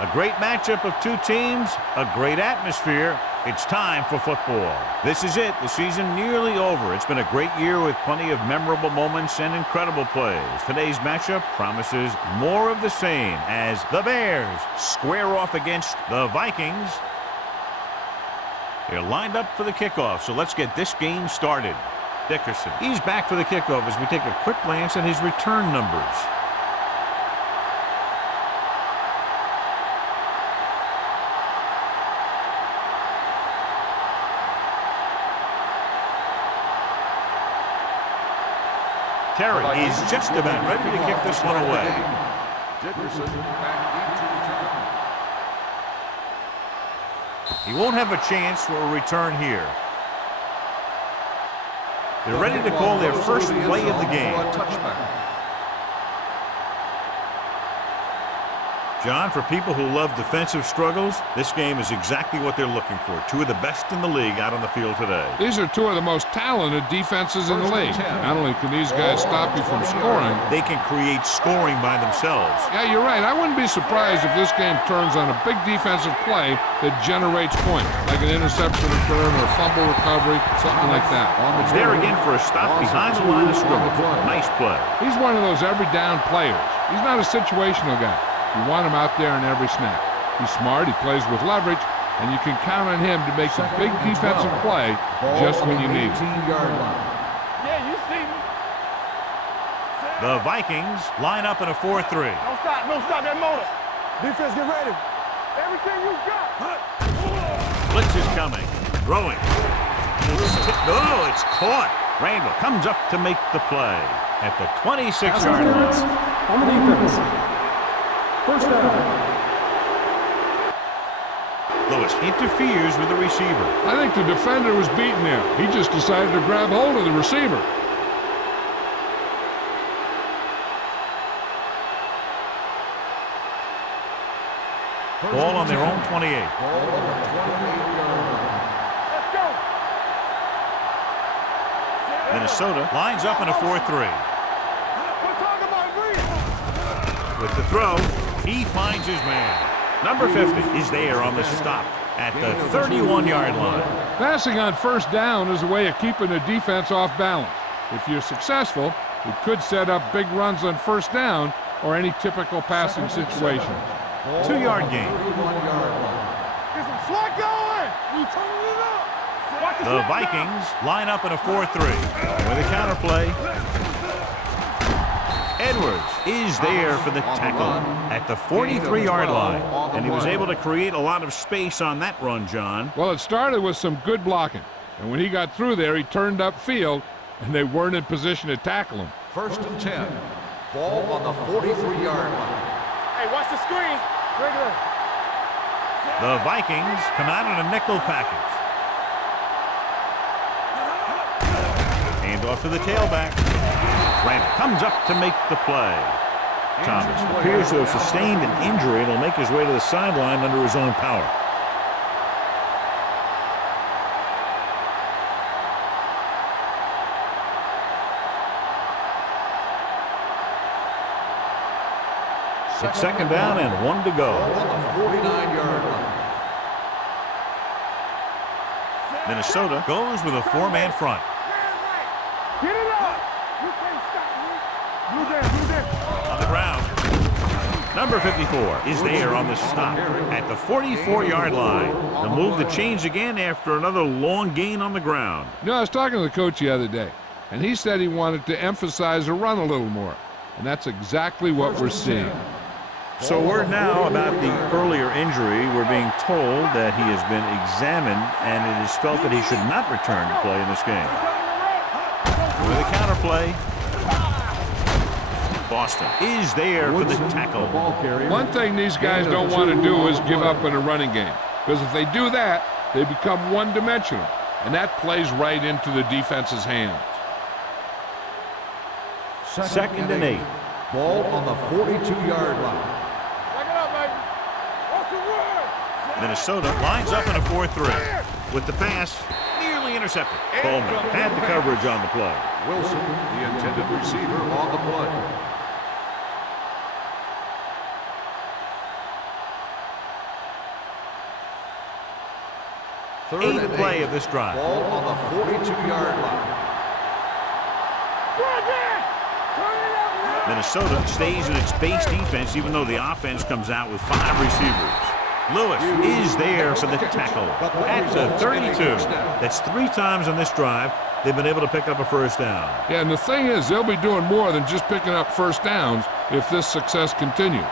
A great matchup of two teams, a great atmosphere. It's time for football. This is it. The season nearly over. It's been a great year with plenty of memorable moments and incredible plays. Today's matchup promises more of the same as the Bears square off against the Vikings. They're lined up for the kickoff, so let's get this game started. Dickerson, he's back for the kickoff as we take a quick glance at his return numbers. Terry is just about ready to kick this one away. Dickerson back deep to return. He won't have a chance for a return here. They're ready to call their first play of the game. John, for people who love defensive struggles, this game is exactly what they're looking for. Two of the best in the league out on the field today. These are two of the most talented defenses in the league. Not only can these guys stop you from scoring, they can create scoring by themselves. Yeah, you're right. I wouldn't be surprised if this game turns on a big defensive play that generates points, like an interception return or fumble recovery, something like that. It's there again for a stop behind the line of scrimmage. Nice play. He's one of those every down players. He's not a situational guy. You want him out there in every snap. He's smart, he plays with leverage, and you can count on him to make a big defensive play just when you need it. Yeah, you see me. The Vikings line up in a 4-3. Don't stop that motor. Defense, get ready. Everything you got. Blitz is coming. Throwing. It's caught. Randall comes up to make the play at the 26-yard line. On the defense. First down. Lewis interferes with the receiver. I think the defender was beaten there. He just decided to grab hold of the receiver. Ball on their own 28. Let's go. Minnesota lines up in a 4-3. With the throw, he finds his man. Number 50 is there on the stop at the 31-yard line. Passing on first down is a way of keeping the defense off balance. If you're successful, it could set up big runs on first down or any typical passing situation. 2-yard gain. Get some slack going. We turning it up. The Vikings line up in a 4-3 with a counterplay. Edwards is there for the tackle at the 43-yard line. And he was able to create a lot of space on that run, John. Well, it started with some good blocking. And when he got through there, he turned upfield, and they weren't in position to tackle him. 1st and 10. Ball on the 43-yard line. Hey, watch the screen. Regular. The Vikings come out in a nickel package. Hand off to the tailback. Grant comes up to make the play. Thomas appears to have sustained an injury and will make his way to the sideline under his own power. It's 2nd down and 1 to go. On the 49-yard line. Minnesota goes with a 4-man front. Get it up. You can't stop me. Blue down. On the ground. Number 54 is there on the stop at the 44-yard line. The move the chains again after another long gain on the ground. You know, I was talking to the coach the other day, and he said he wanted to emphasize the run a little more. And that's exactly what we're seeing. So word now about the earlier injury. We're being told that he has been examined and it is felt that he should not return to play in this game. With a counterplay, Boston is there for the tackle. One thing these guys don't want to do is give up in a running game, because if they do that, they become one-dimensional, and that plays right into the defense's hands. 2nd and 8. Ball on the 42-yard line. Back it up, baby. Watch the run. Minnesota lines up in a 4-3 with the pass nearly intercepted. Coleman had the coverage on the play. Wilson, the intended receiver, on the play. Eighth play of this drive. Ball on the 42-yard line. Minnesota stays in its base defense even though the offense comes out with 5 receivers. Lewis is there for the tackle at the 32. That's 3 times on this drive they've been able to pick up a first down. Yeah, and the thing is, they'll be doing more than just picking up first downs if this success continues.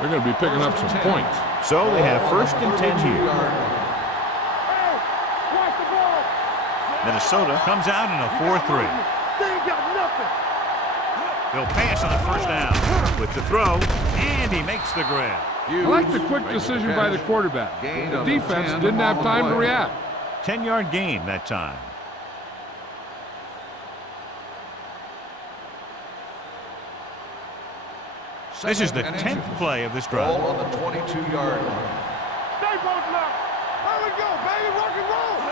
They're going to be picking up some points. So they have first and 10 here. Minnesota comes out in a 4-3. They'll pass on first down with the throw, and he makes the grab. I like the quick decision by the quarterback. The defense didn't have time to react. 10-yard gain that time. This is the 10th play of this drive. Ball on the 22-yard line.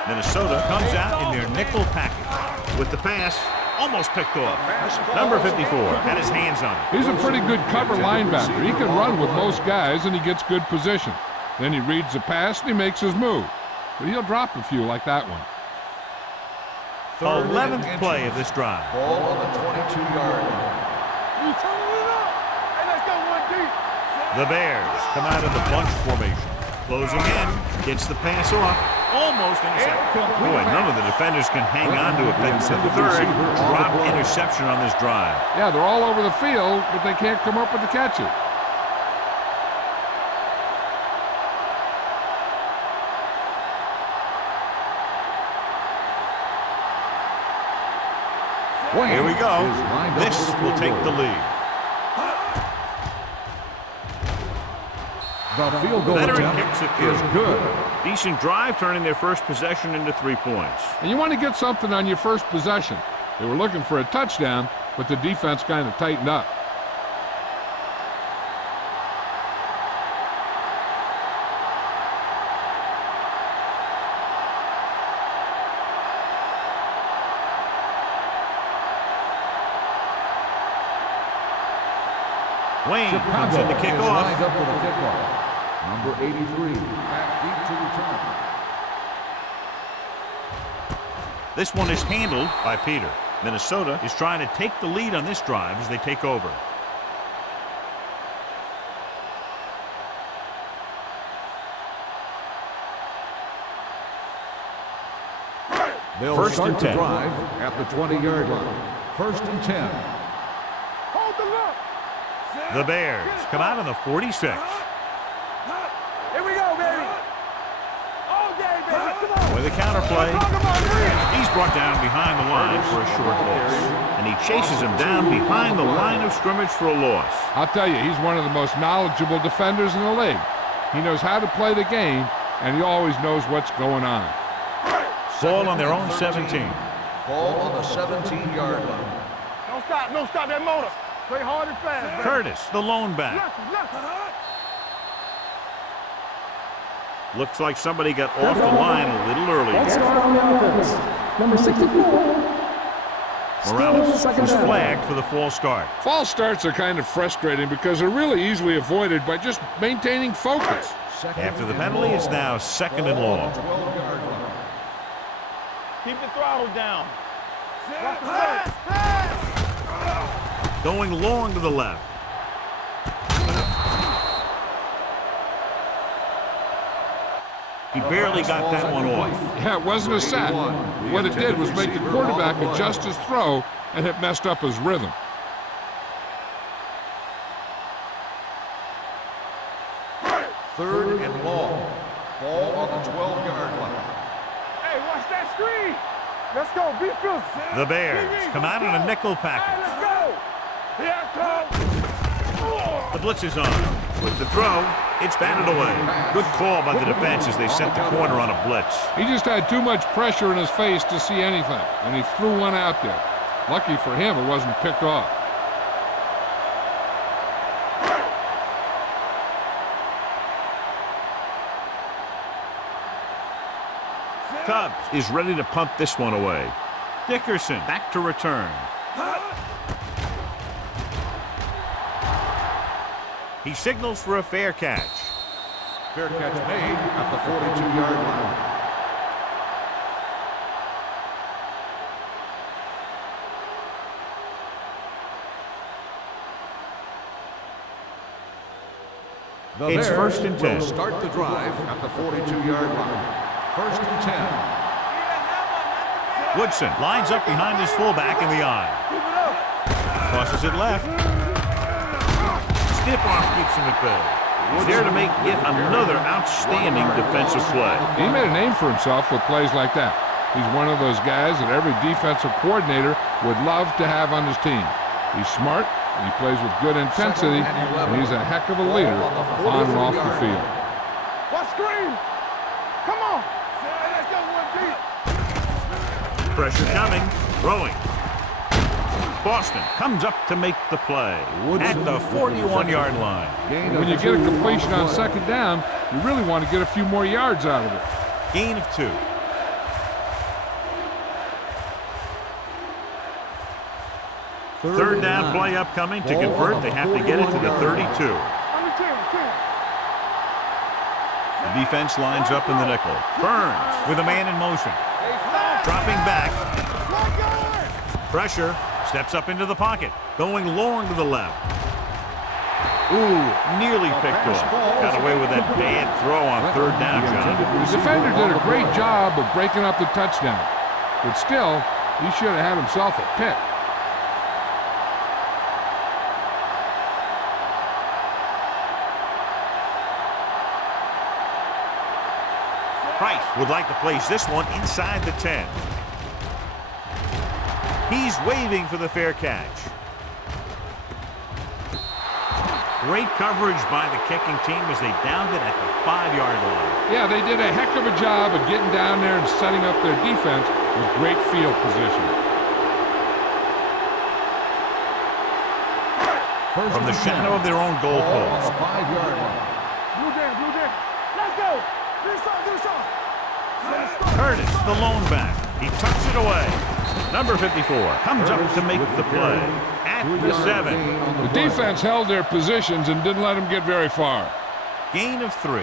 Minnesota comes out in their nickel package with the pass. Almost picked off. Number 54 had his hands on it. He's a pretty good cover linebacker. He can run with most guys, and he gets good position. Then he reads the pass, and he makes his move. But he'll drop a few like that one. 11th play of this drive. Ball on the 22-yard line. The Bears come out in the bunch formation. Closing in, gets the pass off, almost intercepted. Boy, none of the defenders can hang on to it. That's the 3rd drop interception on this drive. Yeah, they're all over the field, but they can't come up with the catches. Here we go. This will take the lead. The field goal Veteran attempt kicks it is good. Decent drive, turning their first possession into 3 points. And you want to get something on your first possession. They were looking for a touchdown, but the defense kind of tightened up. Wayne comes in to kick off. Lined up for the kickoff. Number 83, back deep to return. This one is handled by Peter. Minnesota is trying to take the lead on this drive as they take over. They'll First start and the 10. drive at the 20-yard line. First and 10. The Bears come out on the 46. Here we go, baby. All day, baby. Come on. With a counter play, Talk about real. he's brought down behind the line for a short loss. And he chases him down behind the line of scrimmage for a loss. I'll tell you, he's one of the most knowledgeable defenders in the league. He knows how to play the game, and he always knows what's going on. Ball on their own 17. Ball on the 17-yard line. Don't stop that motor. Play hard and fast, baby. Curtis, the lone back. Left. Looks like somebody got off the line a little early. Let's start on the offense. Number 64. Morales Second was down. flagged for the false start. False starts are kind of frustrating because they're really easily avoided by just maintaining focus. After the penalty, it's now 2nd and long. 12-yard line. Keep the throttle down. Going long to the left. He barely got that one off. Yeah, it wasn't a sack. What it did was make the quarterback adjust his throw, and it messed up his rhythm. Third and long. Ball on the 12-yard line. Hey, watch that screen. Let's go. Be fierce. The Bears come out in a nickel Hey, package. let's go. Here I come. The blitz is on. With the throw, it's batted away. Good call by the defense as they sent the corner on a blitz. He just had too much pressure in his face to see anything, and he threw one out there. Lucky for him, it wasn't picked off. Cubs is ready to punt this one away. Dickerson back to return. He signals for a fair catch. Fair catch made at the 42-yard line. The It's Bears first and 10. will start the drive at the 42-yard line. First and 10. Woodson lines up behind his fullback in the eye. Tosses it left. Stiff arm keeps him at bay. He's there to make yet another outstanding defensive play. He made a name for himself with plays like that. He's one of those guys that every defensive coordinator would love to have on his team. He's smart, he plays with good intensity, and he's a heck of a leader on and off the field. What screen? Come on. Let's go one deep. Pressure coming, throwing. Boston comes up to make the play at the 41-yard line. When you get a completion on second down, you really want to get a few more yards out of it. Gain of 2. Third down play upcoming. To convert, they have to get it to the 32. The defense lines up in the nickel. Burns with a man in motion. Dropping back. Pressure. Steps up into the pocket. Going long to the left. Ooh, nearly picked off. Got away with that bad throw on third down, John. The defender did a great job of breaking up the touchdown. But still, he should have had himself a pick. Price would like to place this one inside the 10. He's waving for the fair catch. Great coverage by the kicking team as they downed it at the 5-yard line. Yeah, they did a heck of a job of getting down there and setting up their defense with great field position. From the shadow of their own goal post. 5-yard line. Blue down. Let's go. Do something. Curtis, the lone back. He tucks it away. Number 54 comes up to make the play at the 7. The defense held their positions and didn't let them get very far. Gain of 3.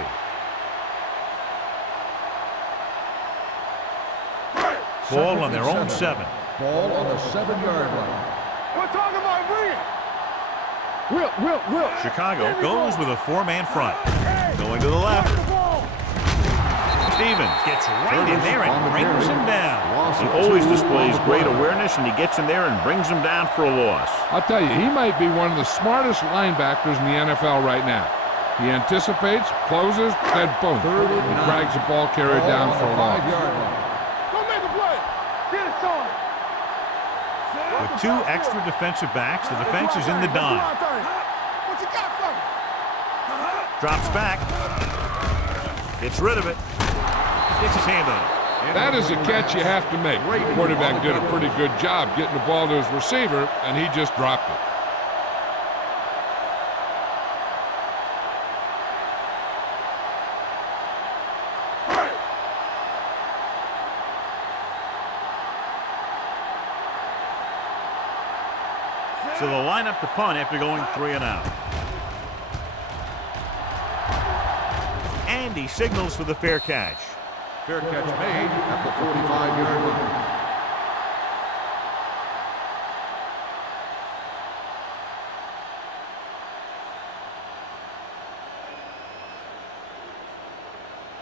Ball on their own 7. Ball on the 7-yard line. We're talking about bring it. Will. Chicago goes with a 4-man front. Going to the left. Stevens gets right in there and brings him down. He always displays great awareness, and he gets in there and brings him down for a loss. I'll tell you, he might be one of the smartest linebackers in the NFL right now. He anticipates, closes, then boom. He drags the ball carrier down for a loss. 5-yard line. Go make a play. Get it started. With 2 extra defensive backs, the defense is in the dime. What you got for me? Drops back. Gets rid of it. Gets his hand on it. That is a catch you have to make. The quarterback did a pretty good job getting the ball to his receiver, and he just dropped it. So they'll line up to punt after going 3 and out. And he signals for the fair catch. Fair catch made at the 45-yard line.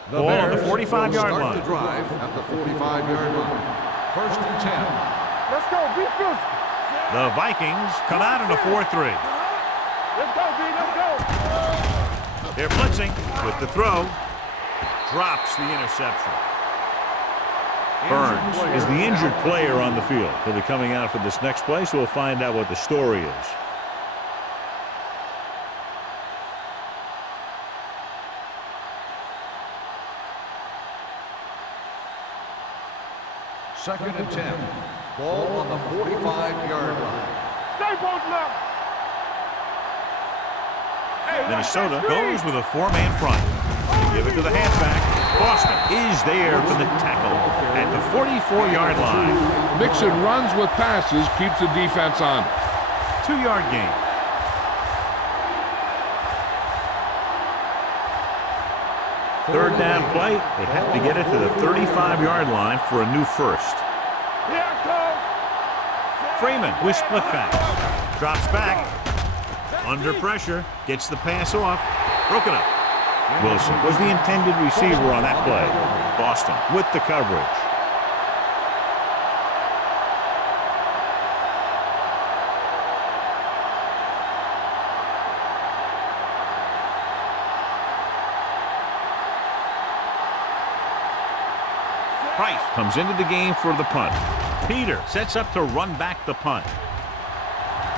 Ball on the 45-yard start line. the drive at the 45-yard line. First and 10. Let's go. Be fierce. The Vikings come out in a 4-3. Let's go, B. Let's go. They're blitzing with the throw. Drops the interception. Burns is the injured player on the field. He'll be coming out for this next play, so we'll find out what the story is. Second and 10. Ball on the 45-yard line. Stay both left. Minnesota goes with a 4-man front. They give it to the halfback. Boston is there for the tackle at the 44-yard line. Mixing runs with passes keeps the defense on. 2-yard gain. Third down play. They have to get it to the 35-yard line for a new first. Here I come. Freeman with split back. Drops back. Under pressure. Gets the pass off. Broken up. Wilson was the intended receiver on that play. Boston with the coverage. Price comes into the game for the punt. Peter sets up to run back the punt.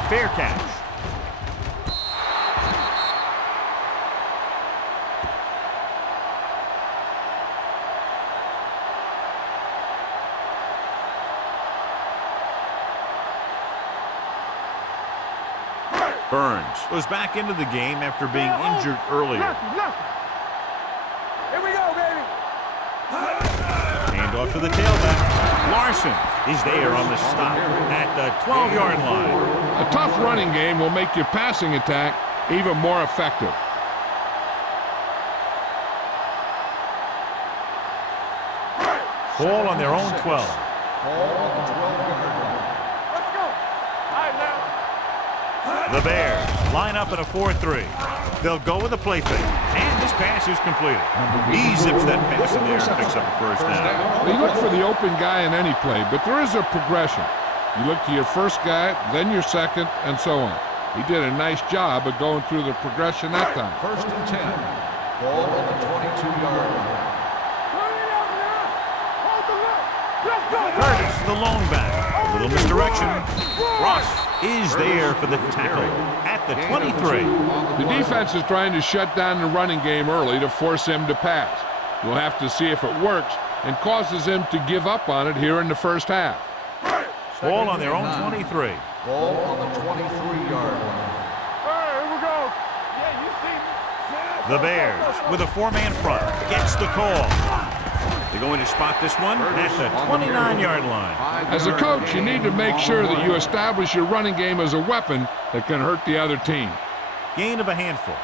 Fair catch. Burns goes back into the game after being injured earlier. Here we go, baby. Hand off to the tailback. Larson is there on the stop at the 12-yard line. A tough running game will make your passing attack even more effective. Ball on their own 12. Ball on the 12-yard line. Let's go. All right, now. The Bears line up in a 4-3. They'll go with a play fake. And this pass is completed. He zips that pass in there and picks up a first down. You look for the open guy in any play, but there is a progression. You look to your first guy, then your second, and so on. He did a nice job of going through the progression that time. 1st and 10. Ball on the 22-yard line. Turn it up now. Hold the look. Let's go. Curtis, the lone back. A little misdirection. Ross is there for the tackle at the 23. The defense is trying to shut down the running game early to force him to pass. We'll have to see if it works and causes him to give up on it here in the first half. Ball on their own 23. Ball on the 23-yard line. All right, here we go. Yeah, you see me. The Bears with a four-man front gets the call. They're going to spot this one at the 29-yard line. As a coach, you need to make sure that you establish your running game as a weapon that can hurt the other team. Gain of a handful.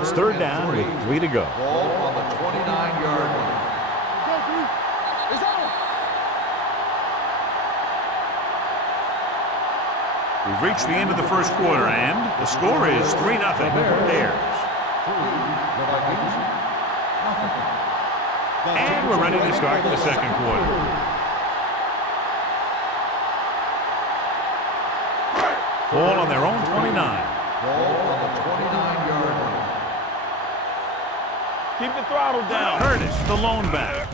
It's third down with 3 to go. Ball on the 29-yard line. Go, B. It's on. We've reached the end of the first quarter, and the score is 3-0. Bears. And we're ready to start the second quarter. Ball on their own 29. Ball on the 29-yard line. Keep the throttle down. Curtis, the lone back.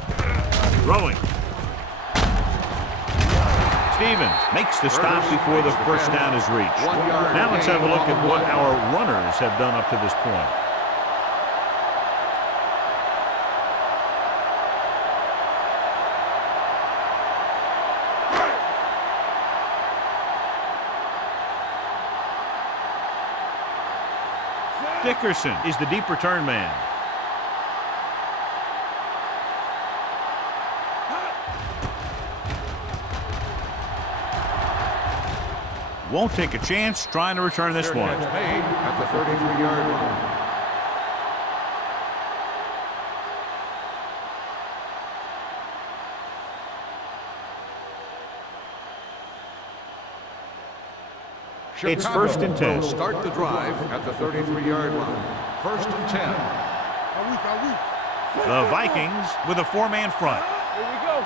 Throwing. Stevens makes the stop before the first down is reached. Now let's have a look at what our runners have done up to this point. Dickerson is the deep return man. Won't take a chance trying to return this one. Catch made at the 33-yard line. It's 1st and 10. Start the drive at the 33-yard line. 1st and 10. The Vikings with a four-man front. Here we go.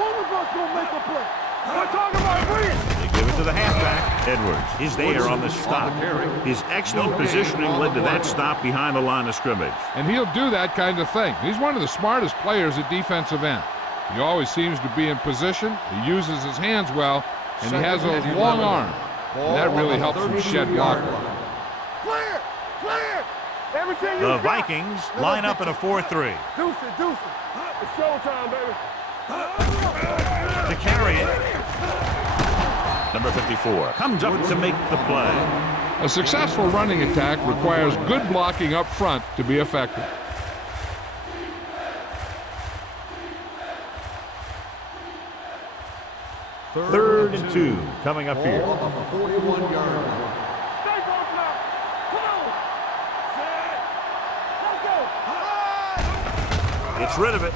One of us gonna make a play. I'm talking about win. They give it to the halfback. Edwards is there on the stop. His excellent positioning led to that stop behind the line of scrimmage. And he'll do that kind of thing. He's one of the smartest players at defensive end. He always seems to be in position. He uses his hands well, and he has those long arms. And that really helps him shed blockers. Clear. Clear. Everything you The got. Vikings line up in a 4-3. Deuce it, deuce it. It's showtime, baby. To carry it, number 54 comes up to make the play. A successful running attack requires good blocking up front to be effective. Third and 2 coming up here. Ball on the 41-yard line. Stay both now. Come on. Set. Let's go. Gets rid of it.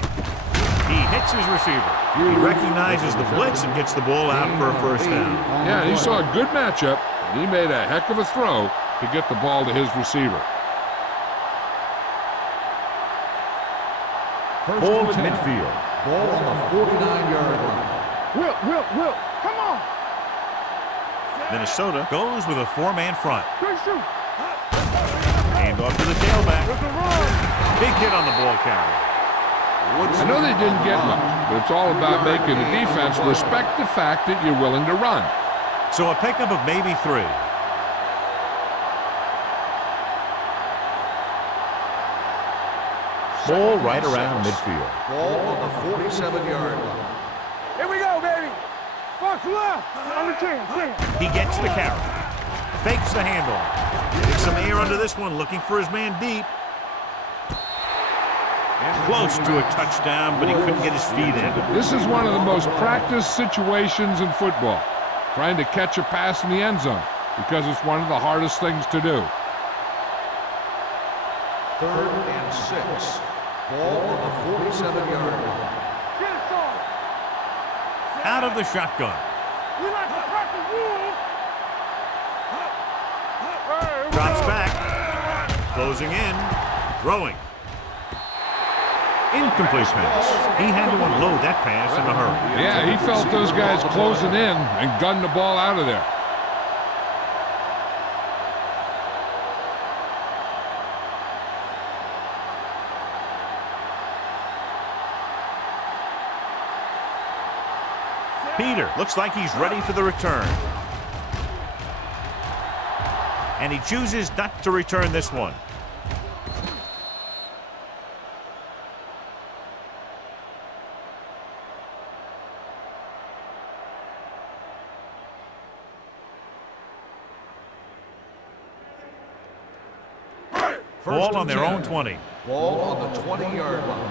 He hits his receiver. He recognizes the blitz and gets the ball out for a first down. Yeah, he saw a good matchup. He made a heck of a throw to get the ball to his receiver. Ball at midfield. Ball on the 49-yard line. Will, come on. Minnesota goes with a 4-man front. Good shoot. Hand off to the tailback. There's a run. Big hit on the ball carrier. I know they didn't get much, but it's all about making the defense respect the fact that you're willing to run. So a pickup of maybe 3. Ball right around midfield. Ball on the 47-yard line. Here we go, baby. Box left. On the 10. He gets the carry. Fakes the handoff. Gets some air under this one, looking for his man deep. Close to a touchdown, but he couldn't get his feet in. This is one of the most practiced situations in football, trying to catch a pass in the end zone, because it's one of the hardest things to do. 3rd and 6. Ball on the 47-yard line. Get it, son. Out of the shotgun. We like to practice rules. Drops back. Closing in. Throwing. Incomplete pass. He had to unload that pass in a hurry. Yeah, he felt those guys closing in and gunned the ball out of there. Peter looks like he's ready for the return. And he chooses not to return this one. Ball on their own 20. Ball on the 20-yard line.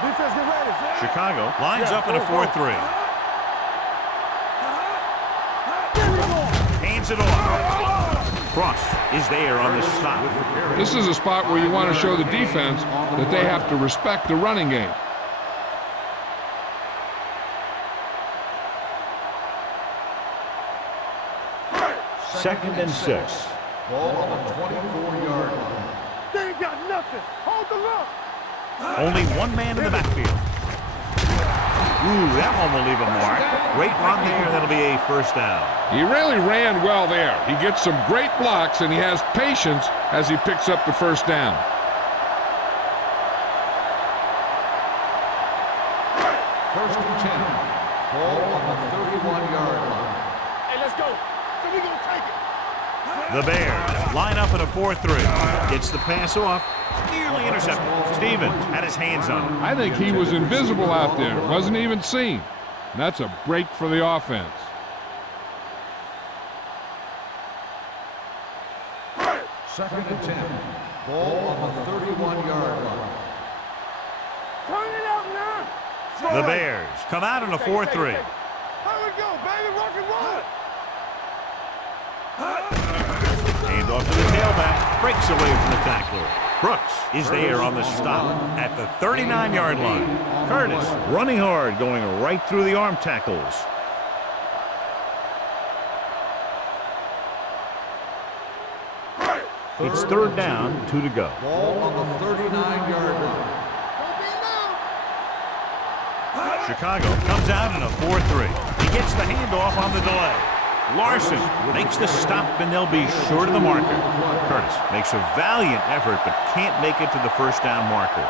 Defense, get ready. Chicago lines up in a 4-3. Hands it off. Cross is there on the stop. This is a spot where you want to show the defense that they have to respect the running game. Second and 6. Ball on the 24-yard line. They ain't got nothing. Hold the look. Only one man in the backfield. Ooh, that one will leave a mark. Great run there. That'll be a first down. He really ran well there. He gets some great blocks, and he has patience as he picks up the first down. First and 10. Ball on the 31-yard line. Hey, let's go. So we gonna take it. The Bears line up in a 4-3. Gets the pass off. Nearly intercepted. Stevens had his hands on it. I think he was invisible out there. Wasn't even seen. And that's a break for the offense. Second and 10. Ball on the 31-yard line. Turn it out now. The Bears come out in a 4-3. How we go, baby? Rock and roll. Hand off to the tailback. Breaks away from the tackler. Brooks is there on the stop at the 39-yard line. Curtis running hard, going right through the arm tackles. It's third down, 2 to go. Ball on the 39-yard line. Chicago comes out in a 4-3. He gets the handoff on the delay. Larson makes the stop, and they'll be short of the marker. Curtis makes a valiant effort, but can't make it to the first down marker.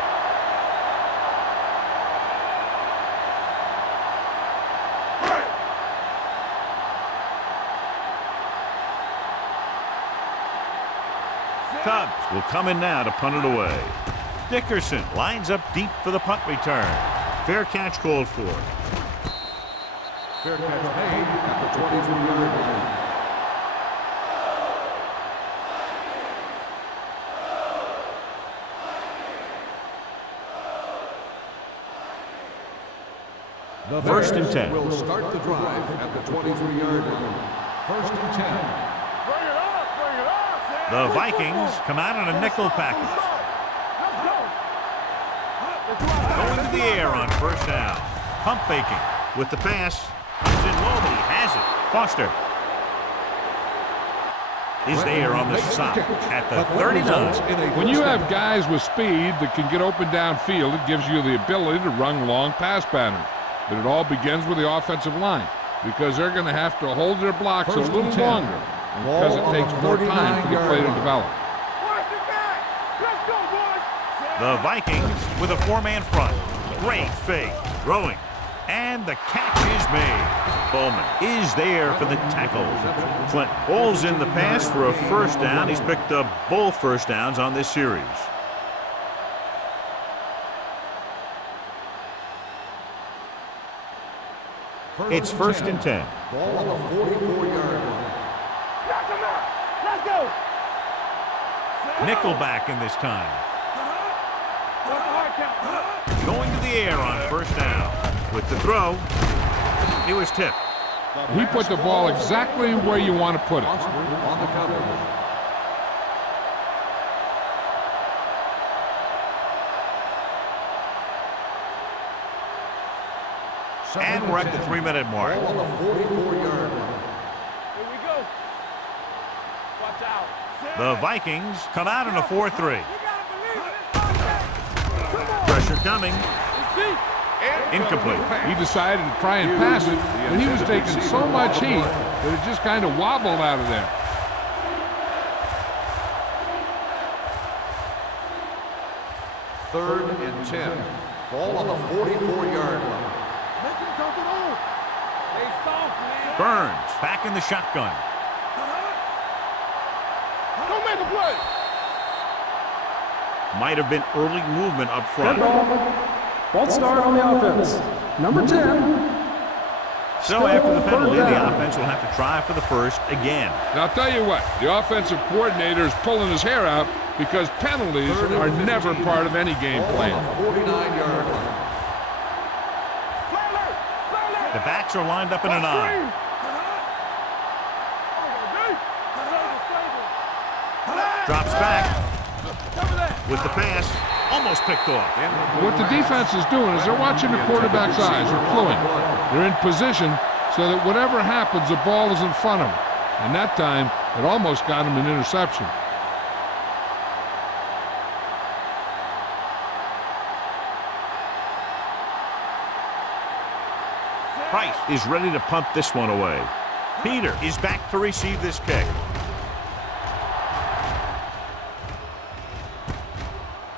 Tubbs will come in now to punt it away. Dickerson lines up deep for the punt return. Fair catch called for. Fair catch made at the 23-yard line. The First and Bears 10. will start the drive at the 23-yard line. First and 10. Bring it up, bring it up. The Vikings come out in a nickel package. Going to the air on first down. Pump faking with the pass. Comes in low, but he has it. Foster is there on the stop at the 39. When you have guys with speed that can get open downfield, it gives you the ability to run long pass patterns. But it all begins with the offensive line, because they're going to have to hold their blocks a little longer, and because it takes more time for the play to develop. The Vikings with a four-man front. Great fake. Throwing. And the catch is made. Bowman is there for the tackle. Clint bowls in the pass for a first down. He's picked up both first downs on this series. It's first and 10. Ball on the 44-yard line. Let's go. Nickelback in this time. Going to the air on first down. With the throw, he was tipped. He put the ball exactly where you want to put it. On the cover. And we're at the 3-minute mark. Ball on the 44-yard line. Here we go. Watch out. The Vikings come out in a 4-3. You gotta believe it. Pressure coming. It's deep. Incomplete. He decided to try and pass it, but he was taking so much heat that it just kind of wobbled out of there. Third and 10. Ball on the 44-yard line. Make him come it on. They soft, man. Burns back in the shotgun. Don't make a play. Might have been early movement up front. False start on the offense. Number 10. So after the penalty, the offense will have to try for the first again. Now, I'll tell you what, the offensive coordinator is pulling his hair out because penalties are never part of any game plan. 49-yard line. The backs are lined up in an eye. Drops back with the pass. Almost picked off. What the defense is doing is they're watching the quarterback's eyes. They're cluing. They're in position so that whatever happens, the ball is in front of them. And that time, it almost got him an interception. Price is ready to punt this one away. Peter is back to receive this kick.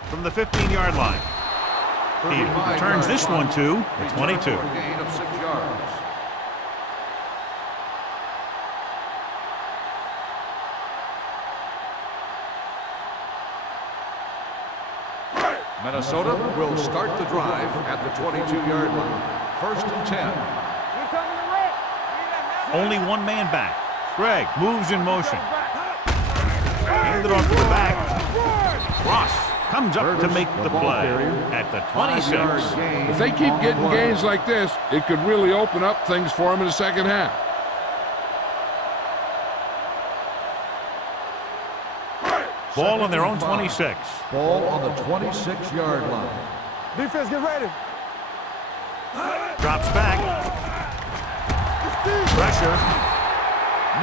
From the 15-yard line. Peter returns this one to the 22. Gain of 6 yards. Minnesota will start the drive at the 22-yard line. First and 10. Only one man back. Gregg moves in motion. Handed off to the back. Ross comes up to make the play at the 26. If they keep getting gains like this, it could really open up things for them in the second half. Ball on their own 26. Ball on the 26-yard line. Defense, get ready. Drops back. Pressure.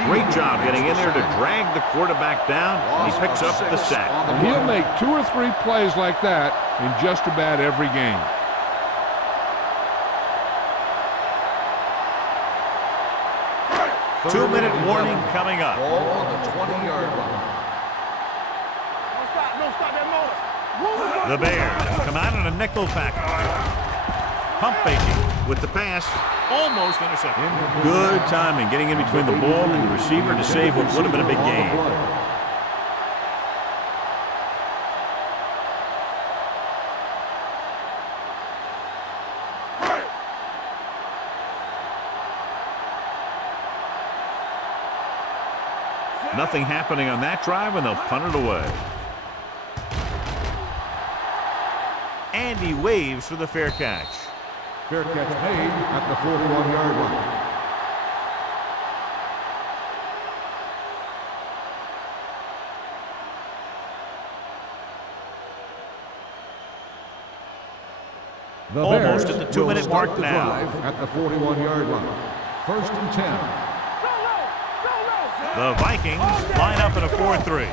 Great job getting in there to drag the quarterback down. He picks up the sack. And he'll make 2 or 3 plays like that in just about every game. Two-minute warning coming up. Ball on the 20-yard line. Don't stop that motor. The Bears come out in a nickel package. Pump faking with the pass. Almost intercepted. Good timing getting in between the ball and the receiver to save what would have been a big game. Nothing happening on that drive, and they'll punt it away. And he waves for the fair catch. Fair catch made at the 41-yard line. The Almost Bears at the 2-minute will start mark the now. drive at the 41-yard line. First and 10. The Vikings line up in a 4-3.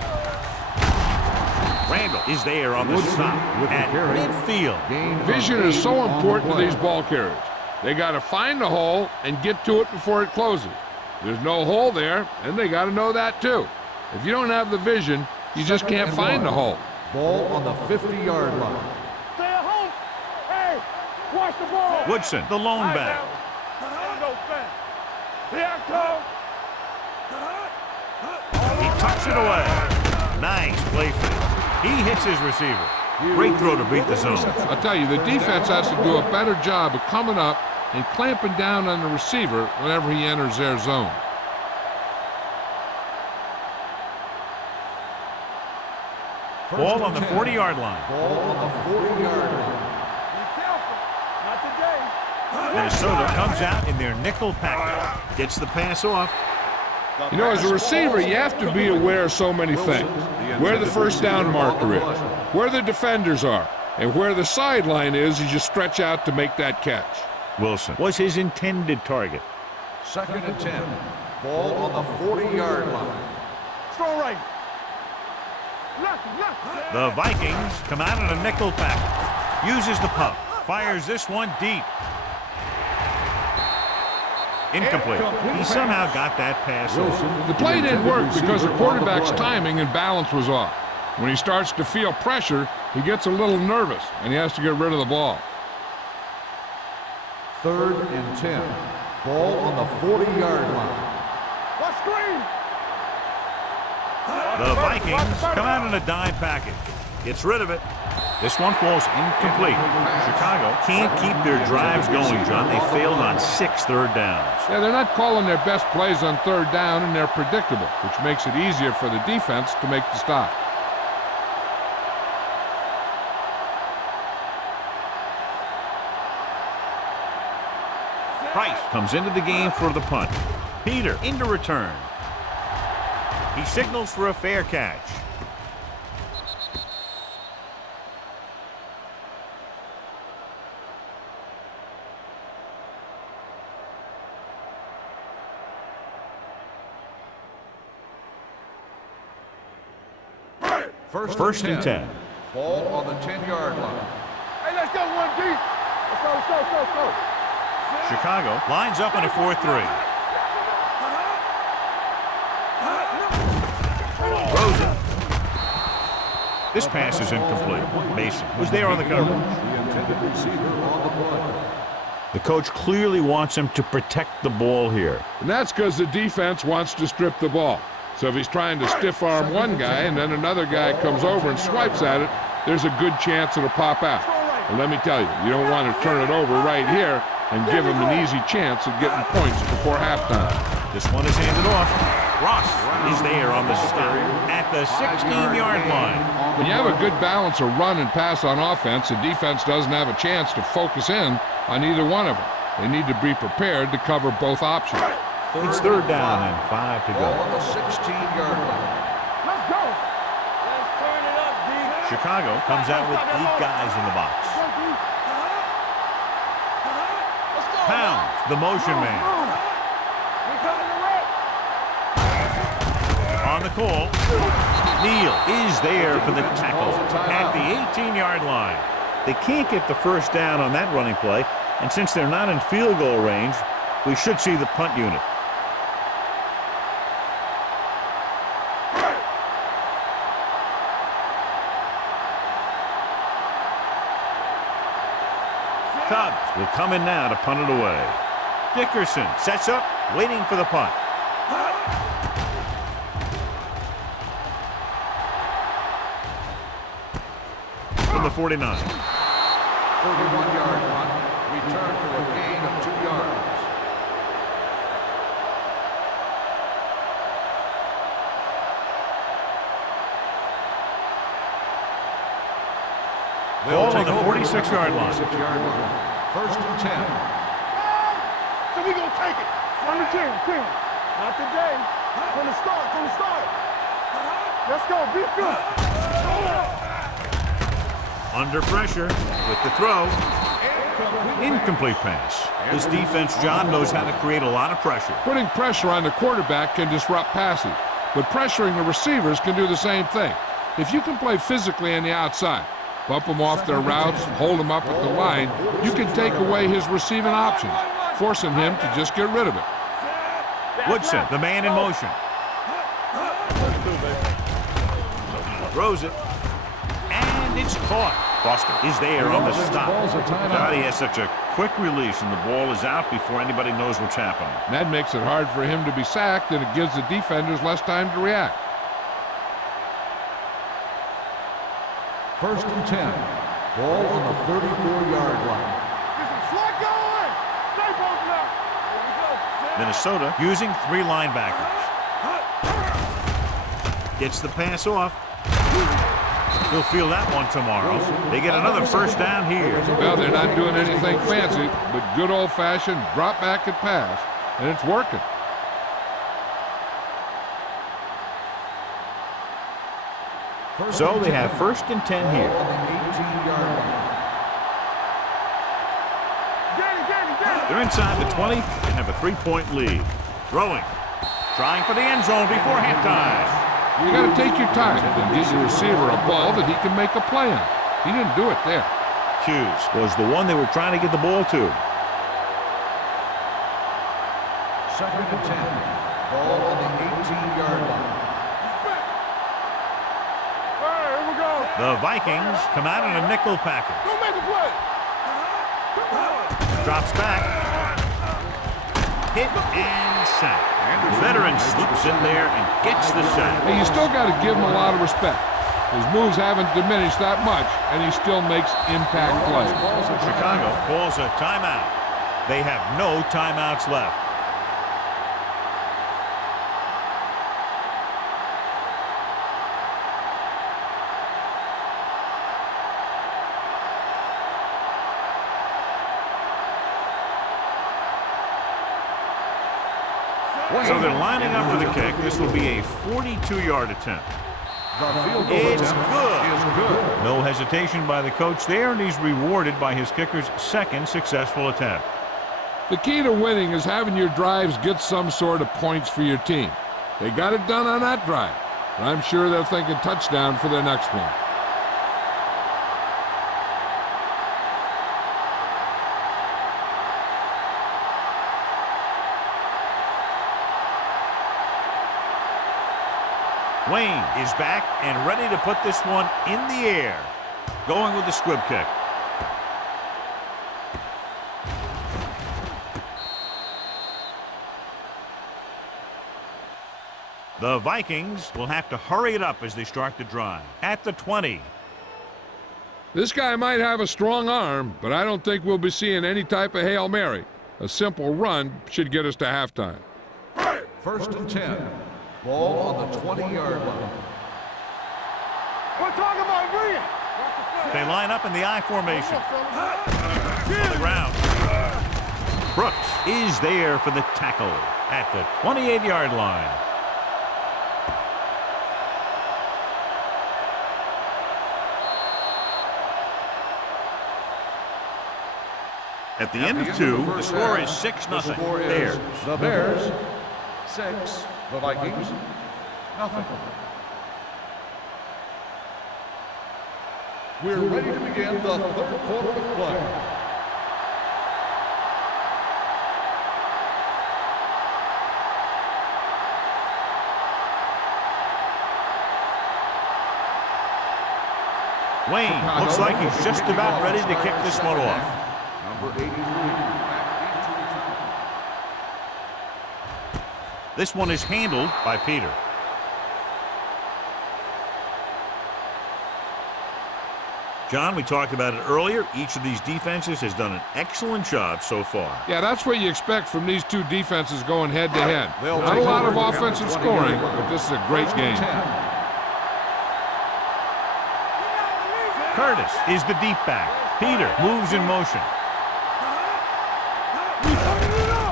Randall is there on the stop at midfield. Vision is so important to these ball carriers. They got to find the hole and get to it before it closes. There's no hole there, and they got to know that too. If you don't have the vision, you just can't find the hole. Ball on the 50-yard line. Stay at home. Hey, watch the ball. Woodson, the lone back. Here I come. He tucks it away. Nice play fake. He hits his receiver. Great throw to beat the zone. I'll tell you, the defense has to do a better job of coming up and clamping down on the receiver whenever he enters their zone. Ball on the 40-yard line. Ball on the 40-yard line. Be careful. Not today. Minnesota comes out in their nickel package. Gets the pass off. You know, as a receiver, you have to be aware of so many things. Where the first down marker is, where the defenders are, and where the sideline is as you stretch out to make that catch. Wilson was his intended target. 2nd and 10. Ball on the 40-yard line. Strong right. Left. The Vikings come out in a nickel package. Uses the pump. Fires this one deep. Incomplete. He somehow got that pass off. The play didn't work because the quarterback's timing and balance was off. When he starts to feel pressure, he gets a little nervous, and he has to get rid of the ball. 3rd and 10. Ball on the 40-yard line. What screen? The Vikings come out in a dime package. Gets rid of it. This one falls incomplete. Chicago can't keep their drives going, John. They failed on 6 third downs. Yeah, they're not calling their best plays on 3rd down, and they're predictable, which makes it easier for the defense to make the stop. Price comes into the game for the punt. Peter into return. He signals for a fair catch. First and 10. Ball on the 10-yard line. Hey, let's go 1D. Let's go. Chicago lines up in a 4-3. Rosen. This pass is incomplete. Mason was there on the coverage. The intended receiver on the play. The coach clearly wants him to protect the ball here. And that's because the defense wants to strip the ball. So if he's trying to stiff arm one guy and then another guy comes over and swipes at it, there's a good chance it'll pop out. And let me tell you, you don't want to turn it over right here and give him an easy chance of getting points before halftime. This one is handed off. Ross is there on the stop at the 16-yard line. When you have a good balance of run and pass on offense, the defense doesn't have a chance to focus in on either one of them. They need to be prepared to cover both options. It's 3rd down and 5 to Ball go. on the 16-yard line. Let's go. Let's turn it up, D. Chicago comes out with 8 guys in the box. Pounds, the motion man. We coming to wreck. On the call, Neal is there for the tackle at the 18-yard line. They can't get the first down on that running play, and since they're not in field goal range, we should see the punt unit. Tubbs will come in now to punt it away. Dickerson sets up, waiting for the punt. From the 49. 31-yard punt. Return for a gain of 2 yards. Ball on the 46-yard line. 46-yard line. 1st and 10. So we gonna take it. From the 10. Not today. From the start. Let's go. Be good. Under pressure with the throw. Incomplete pass. This defense, John, knows how to create a lot of pressure. Putting pressure on the quarterback can disrupt passing, but pressuring the receivers can do the same thing. If you can play physically on the outside, bump them off their routes, hold them up at the line, you can take away his receiving options, forcing him to just get rid of it. Woodson, the man in motion. Throws it. And it's caught. Foster is there on the stop. God, he has such a quick release, and the ball is out before anybody knows what's happening. That makes it hard for him to be sacked, and it gives the defenders less time to react. 1st and 10. Ball on the 34-yard line. Minnesota using 3 linebackers. Gets the pass off. He'll feel that one tomorrow. They get another first down here. Well, they're not doing anything fancy, but good old-fashioned drop back and pass, and it's working. So they have 1st and 10 here. On the 18-yard line. They're inside the 20 and have a 3-point lead. Throwing. Trying for the end zone before halftime. You got to take your time and give your receiver a ball that he can make a play on. He didn't do it there. Hughes was the one they were trying to get the ball to. 2nd and 10. Ball on the 18-yard line. The Vikings come out in a nickel package. Drops back. Hit and sack. And the veteran slips in there and gets the sack. Hey, you still got to give him a lot of respect. His moves haven't diminished that much, and he still makes impact plays. Chicago calls a timeout. They have no timeouts left. So they're lining up for the kick. This will be a 42-yard attempt. It's good. No hesitation by the coach there, and he's rewarded by his kicker's 2nd successful attempt. The key to winning is having your drives get some sort of points for your team. They got it done on that drive, but I'm sure they're thinking touchdown for their next one. Wayne is back and ready to put this one in the air. Going with the squib kick. The Vikings will have to hurry it up as they start the drive. At the 20. This guy might have a strong arm, but I don't think we'll be seeing any type of Hail Mary. A simple run should get us to halftime. 1st and 10. Ball on the 20-yard line. We're talking about bringing. They line up in the I formation. On the ground. Brooks is there for the tackle at the 28-yard line. At the end of 2, the score is 6-0. Bears. The Bears, 6. The Vikings, nothing. We're ready to begin the 3rd quarter of play. Wayne looks like he's just about ready to kick this one off. Number 83. This one is handled by Peter. John, we talked about it earlier. Each of these defenses has done an excellent job so far. Yeah, that's what you expect from these two defenses going head-to-head. Not a lot of offensive scoring, but this is a great game. Curtis is the deep back. Peter moves in motion.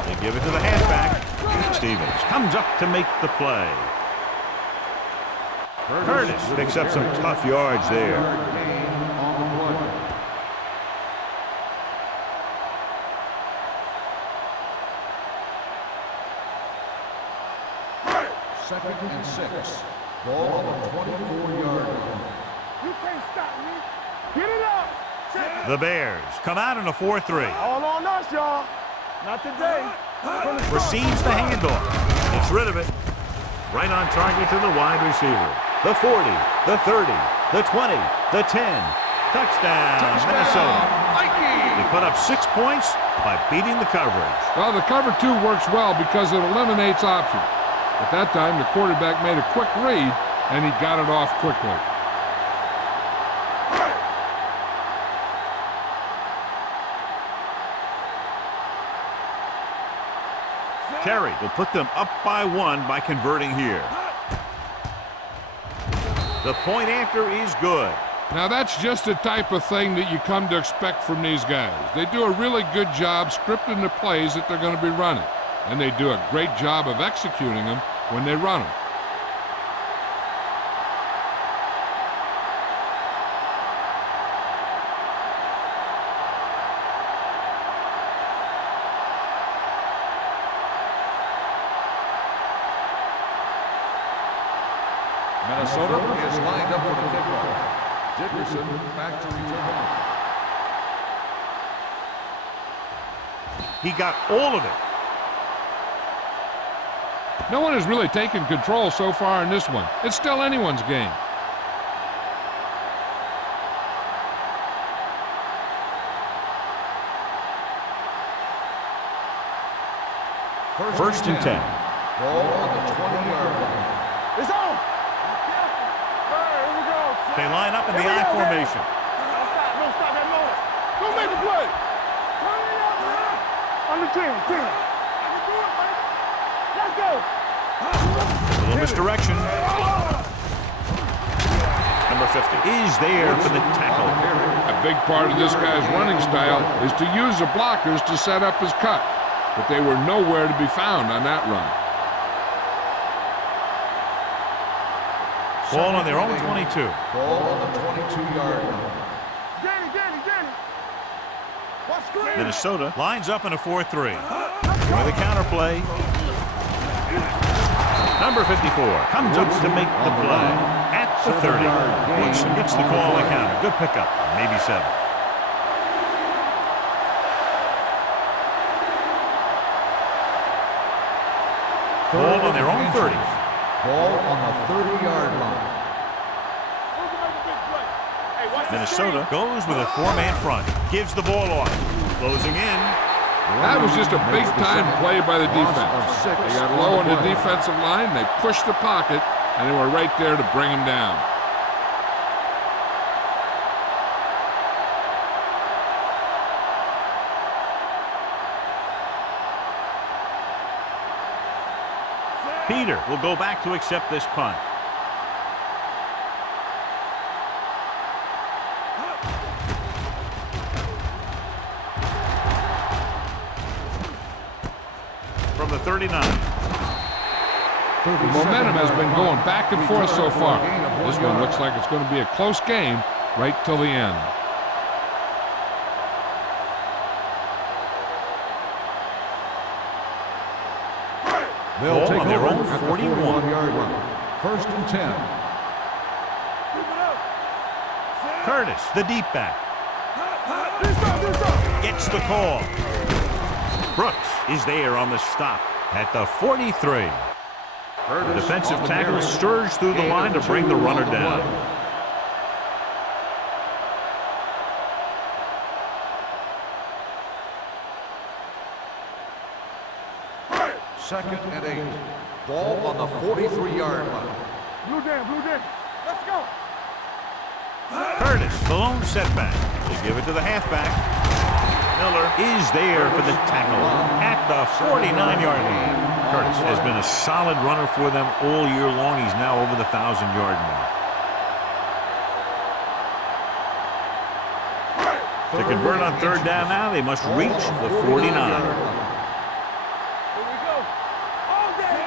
They give it to the halfback. Stevens comes up to make the play. Curtis picks up some tough yards there. Second and 6. Ball on the 24-yard line. You can't stop me. Get it up. Check. The Bears come out in a 4-3. All on us, y'all. Not today. Receives the handoff. Gets rid of it. Right on target to the wide receiver. The 40, the 30, the 20, the 10. Touchdown, Minnesota. They put up 6 points by beating the coverage. Well, the cover 2 works well because it eliminates options. At that time, the quarterback made a quick read, and he got it off quickly. Terry will put them up by 1 by converting here. The point after is good. Now, that's just the type of thing that you come to expect from these guys. They do a really good job scripting the plays that they're going to be running, and they do a great job of executing them when they run them. Minnesota is lined up for the kickoff. Dickerson back to return. He got all of it. No one has really taken control so far in this one. It's still anyone's game. First and 10. Ball on the 20-yard line. It's on. All right, here we go. They line up in the Here we I go, formation. Don't stop that moment. Go make a play. Turn it up, man. Under 10. I can do it, man. Let's go. A little misdirection. Number 50 is there for the tackle. A big part of this guy's running style is to use the blockers to set up his cut, but they were nowhere to be found on that run. Ball on their own 22. Ball on the 22-yard line. Danny. What's screen? Minnesota lines up in a 4-3. With a counter play. Number 54 comes up to make the play at the 30. Woodson gets the call on the counter. Good pickup. Maybe 7. Ball on their own 30. Ball on the 30-yard line. Minnesota goes with a 4-man front. Gives the ball off. Closing in. That was just a big-time play by the defense. They got low on the defensive line, they pushed the pocket, and they were right there to bring him down. Peter will go back to accept this punt. From the 39. The momentum has been going back and forth so far. This one looks like it's going to be a close game right till the end. They'll take on their over own at the 41. 41-yard line. First and 10. Curtis, the deep back. Gets the call. Brooks is there on the stop at the 43. The defensive tackle surged through the line to bring the runner down. Second and 8. Ball on the 43-yard line. Blue Dan. Let's go. Curtis, the lone setback. They give it to the halfback. Miller is there for the tackle at the 49-yard line. Curtis has been a solid runner for them all year long. He's now over the 1,000-yard mark. To convert on third down now, they must reach the 49.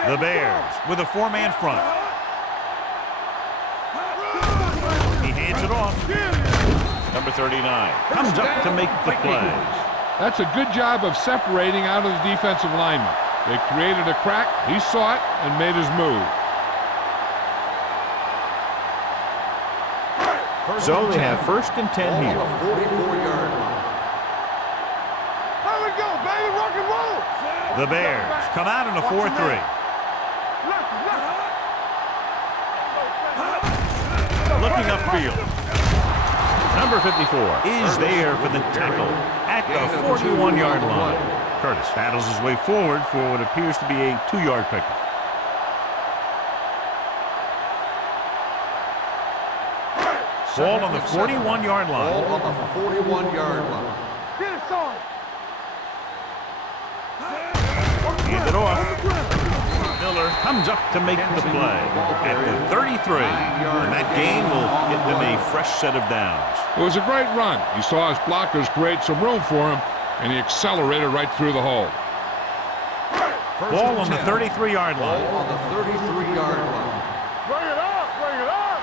The Bears with a 4-man front. He hands it off. Number 39 comes up to make the play. That's a good job of separating out of the defensive lineman. They created a crack, he saw it, and made his move. So they have first and 10 Ball here. on the 44-yard line. There we go, baby. Rock and roll. The Bears come out in a 4-3. Looking upfield. Number 54 is there for the tackle at the 41-yard line. Curtis battles his way forward for what appears to be a 2-yard pickup. Ball on the 41-yard line. Ball on the 41-yard line. Get it, son. Hand it off. Miller comes up to make the play at the 33. And that gain will get them a fresh set of downs. It was a great run. He saw his blockers create some room for him, and he accelerated right through the hole. Ball on the 33-yard line. Ball on the 33-yard line. Bring it up. Bring it up.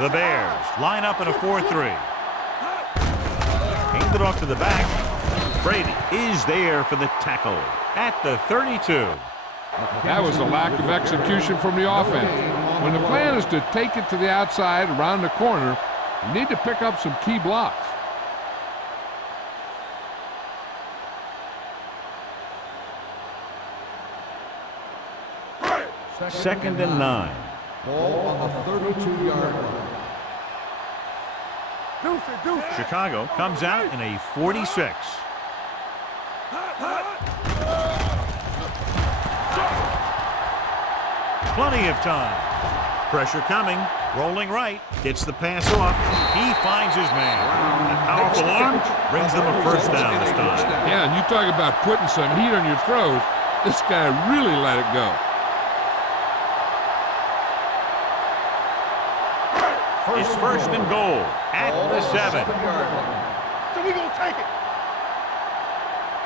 The Bears line up in a 4-3. Hand it off to the back. Brady is there for the tackle at the 32. That was a lack of execution from the offense. When the plan is to take it to the outside around the corner, you need to pick up some key blocks. Second and 9. Ball on the 32-yard line. Deuce it. Chicago comes out in a 46. Plenty of time. Pressure coming. Rolling right. Gets the pass off. He finds his man. A powerful arm brings them a first down this time. Yeah, and you talk about putting some heat on your throws. This guy really let it go. It's first and goal at the 7. So we gonna take it.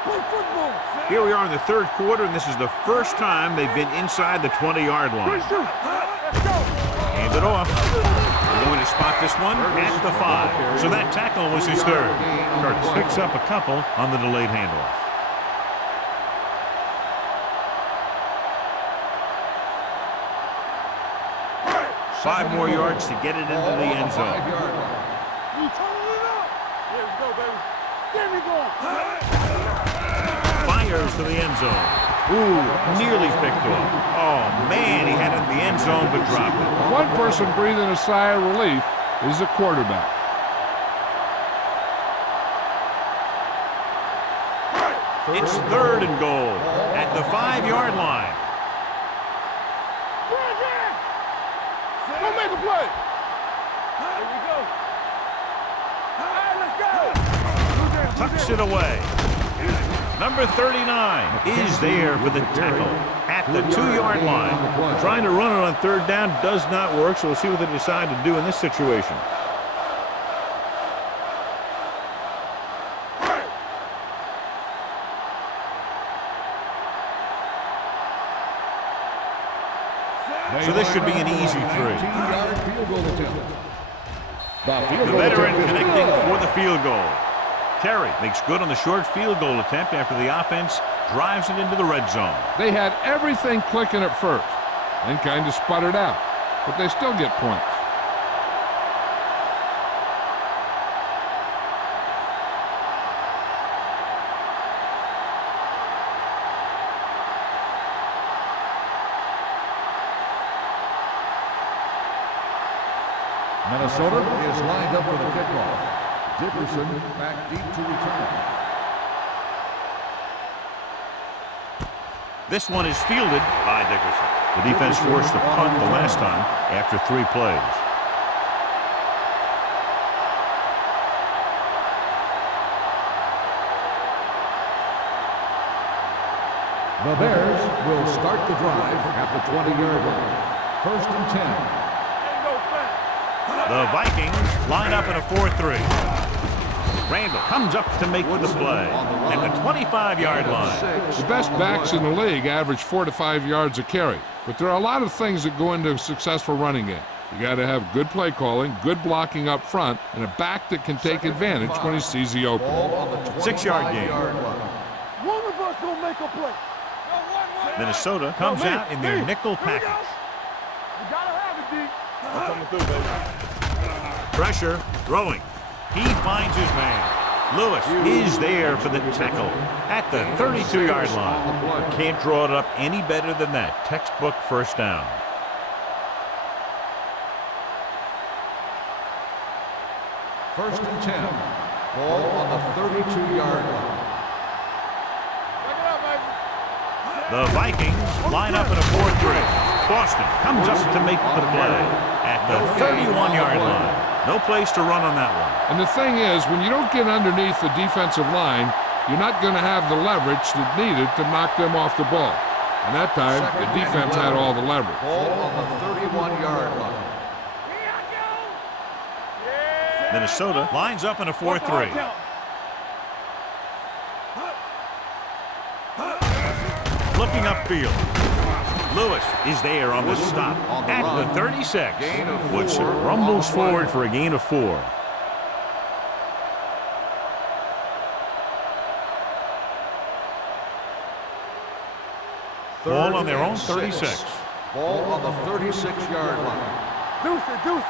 Play football. Here we are in the third quarter, and this is the first time they've been inside the 20-yard line. Let's go. Hand it off. They're going to spot this one at the 5. So that tackle was his third. Curtis picks up a couple on the delayed handoff. Five more yards to get it into the end zone. You turn it up. There we go, baby. There we go. Fires to the end zone. Ooh, nearly picked off. Oh, man, he had it in the end zone but dropped it. One person breathing a sigh of relief is the quarterback. It's third and goal at the 5-yard line. Go make a play. Here we go. All right, let's go. Tucks it away. Number 39 is there for the tackle at the 2-yard line. Trying to run it on third down does not work, so we'll see what they decide to do in this situation. So this should be an easy 3. The veteran connecting for the field goal. Terry makes good on the short field goal attempt after the offense drives it into the red zone. They had everything clicking at first and kind of sputtered out, but they still get points. Minnesota is lined up for the kickoff. Dickerson back deep to return. This one is fielded by Dickerson. The defense forced a punt the last time after 3 plays. The Bears will start the drive at the 20-yard line. First and 10. The Vikings line up in a 4-3. Randall comes up to make the play at the 25-yard line. The best backs in the league average 4 to 5 yards a carry, but there are a lot of things that go into a successful running game. You got to have good play calling, good blocking up front, and a back that can take advantage when he sees the opening. 6-yard gain. One of us gonna make a play. Minnesota comes out in their nickel package. You gotta have it, D. I'm coming through, baby. Pressure, throwing. He finds his man. Lewis is there for the tackle at the 32-yard line. Can't draw it up any better than that. Textbook first down. First and 10. Ball on the 32-yard line. The Vikings line up in a 4-3. Boston comes up to make the play at the 31-yard line. No place to run on that one. And the thing is, when you don't get underneath the defensive line, you're not going to have the leverage that's needed to knock them off the ball. And that time, the defense had all the leverage. Ball on the 31-yard line. Minnesota lines up in a 4-3. Looking upfield. Lewis is there on the stop at the 36. Woodson rumbles forward for a gain of 4. Ball on their own 36. Ball on the 36-yard line. Deuce.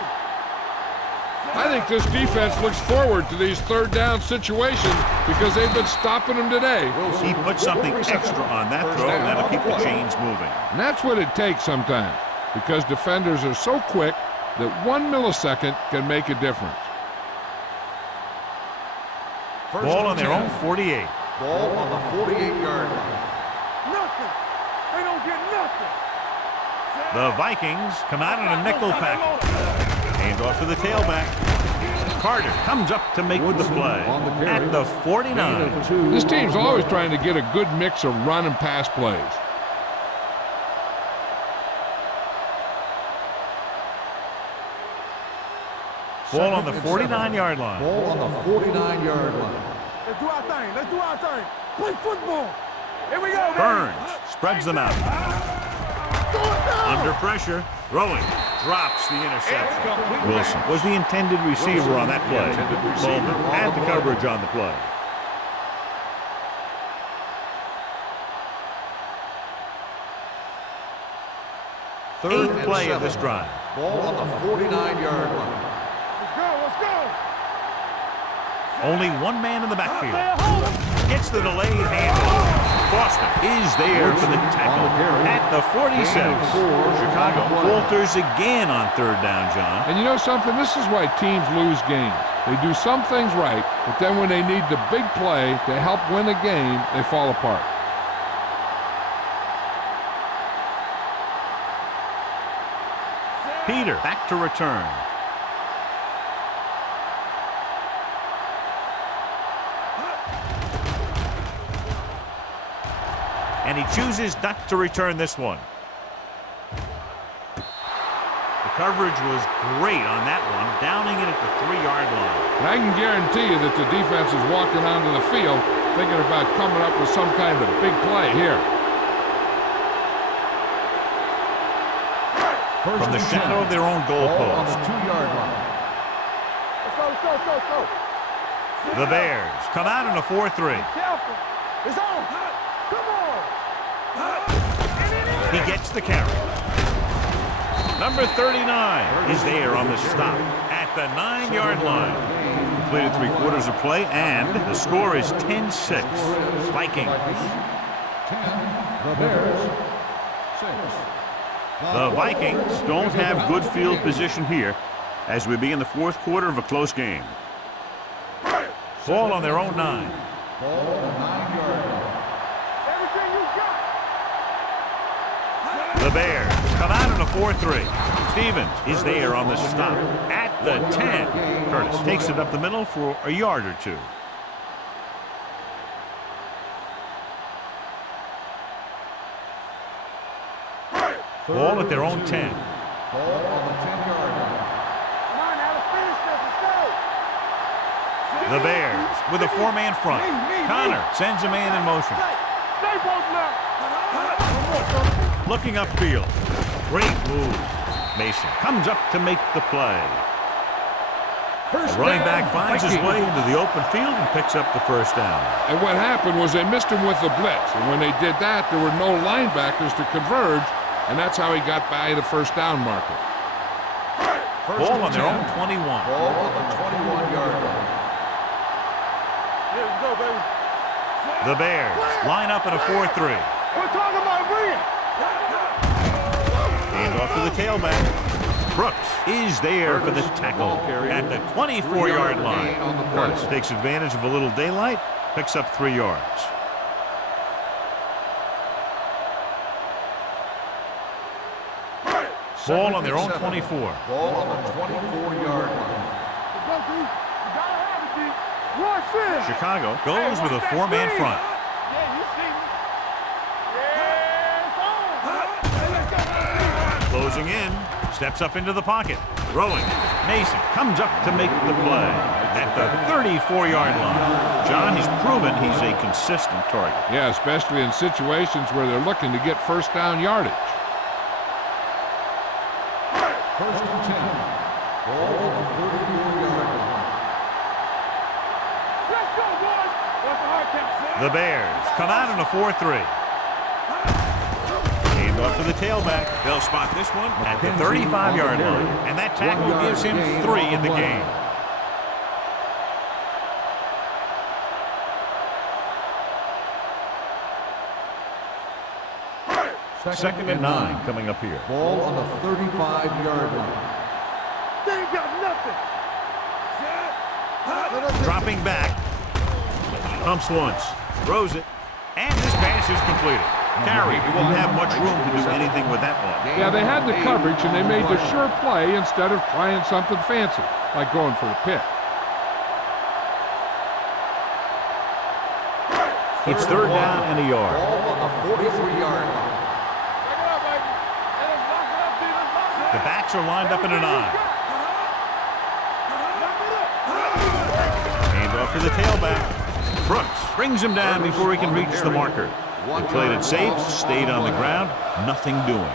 I think this defense looks forward to these third down situations because they've been stopping them today. He put something extra on that throw, and that'll keep the chains moving. And that's what it takes sometimes because defenders are so quick that 1 millisecond can make a difference. Ball on their own 48. Ball on the 48-yard line. Nothing. They don't get nothing. The Vikings come out in a nickel package. Hand off to the tailback. Carter comes up to make the play at the 49. This team's always trying to get a good mix of run and pass plays. Ball on the 49-yard line. Ball on the 49-yard line. Let's do our thing. Let's do our thing. Play football. Here we go, Burns spreads them out. Under pressure, throwing. Drops the interception. Wilson was the intended receiver on that play. Bowman had the coverage on the play. Eighth play of this drive. Ball on the 49-yard line. Let's go. Only one man in the backfield. Gets the delayed handoff. Boston is there for the tackle at the 47. Chicago falters again on third down, John. And you know something? This is why teams lose games. They do some things right, but then when they need the big play to help win a game, they fall apart. Peter back to return. And he chooses not to return this one. The coverage was great on that one, downing it at the 3-yard line. And I can guarantee you that the defense is walking onto the field thinking about coming up with some kind of big play here. From the shadow of their own goalpost. On the 2-yard line. Let's go. The Bears come out in a 4-3. Careful. It's on. Come on. He gets the carry. Number 39 is there on the stop at the 9-yard line. Completed 3/4 of play, and the score is 10-6. Vikings. 10. The Bears. 6. The Vikings don't have good field position here as we begin the 4th quarter of a close game. Ball on their own 9. Ball on the 9-yard line. Everything you got. The Bears come out in a 4-3. Stevens is there on the stop at the 10. Curtis takes it up the middle for a yard or 2. Ball at their own 10. Ball on the 10-yard line. Come on now, let's finish this. Let's go. The Bears with a 4-man front. Connor sends a man in motion. Stay both now. Looking upfield. Great move. Mason comes up to make the play. The running back finds his way into the open field and picks up the first down. And what happened was they missed him with the blitz. And when they did that, there were no linebackers to converge, and that's how he got by the first down marker. Ball on their own 21. Ball on the 21-yard line. Yeah, let's go, baby. The Bears line up in a 4-3. We're talking about bringing. Hand off to the tailback. Brooks is there for the tackle at the 24-yard line. Curtis takes advantage of a little daylight, picks up 3 yards. Ball on their own 24. Ball on the 24-yard line. Let's go, D. You gotta have it, D. Rush in. Chicago goes with a 4-man front. Yeah, you see me. Yeah, it's on. Let's go. Closing in, steps up into the pocket. Throwing. Mason comes up to make the play at the 34-yard line. John, he's proven he's a consistent target. Yeah, especially in situations where they're looking to get first down yardage. First and 10. Ball on the 34-yard line. Let's go, boys. What's the hard count? The Bears come out in a 4-3. Hand off to the tailback. They'll spot this one at the 35-yard line. And that tackle gives him 3 in the game. Second and 9 coming up here. Ball on the 35-yard line. They ain't got nothing. Dropping back. Pumps once. Throws it. And this pass is completed. Carey, he won't have much room to do anything with that one. Yeah, they had the coverage, and they made the sure play instead of trying something fancy, like going for a pick. It's third down and a yard. Ball on the 43-yard line. The backs are lined up in an I. Hand off to the tailback. Brooks brings him down before he can reach the marker. They played it safe, stayed on the ground, nothing doing.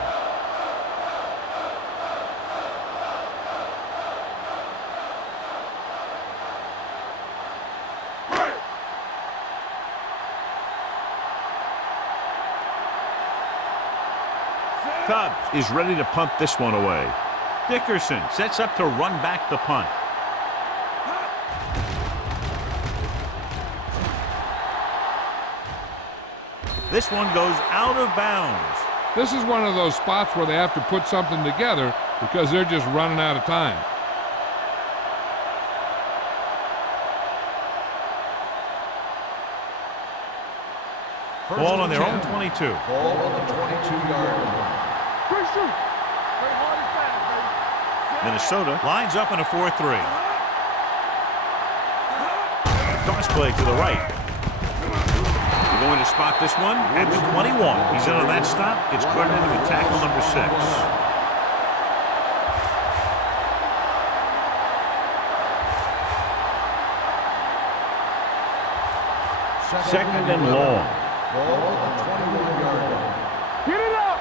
Cubs is ready to punt this one away. Dickerson sets up to run back the punt. This one goes out of bounds. This is one of those spots where they have to put something together because they're just running out of time. Ball on their own 22. Ball on the 22-yard line. Great shoot. Great hard and fast, baby. Minnesota lines up in a 4-3. Toss play to the right. They're going to spot this one at the 21. He's in on that stop. Gets credited with tackle number 6. Second and long. Ball on the 21-yard line. Get it up.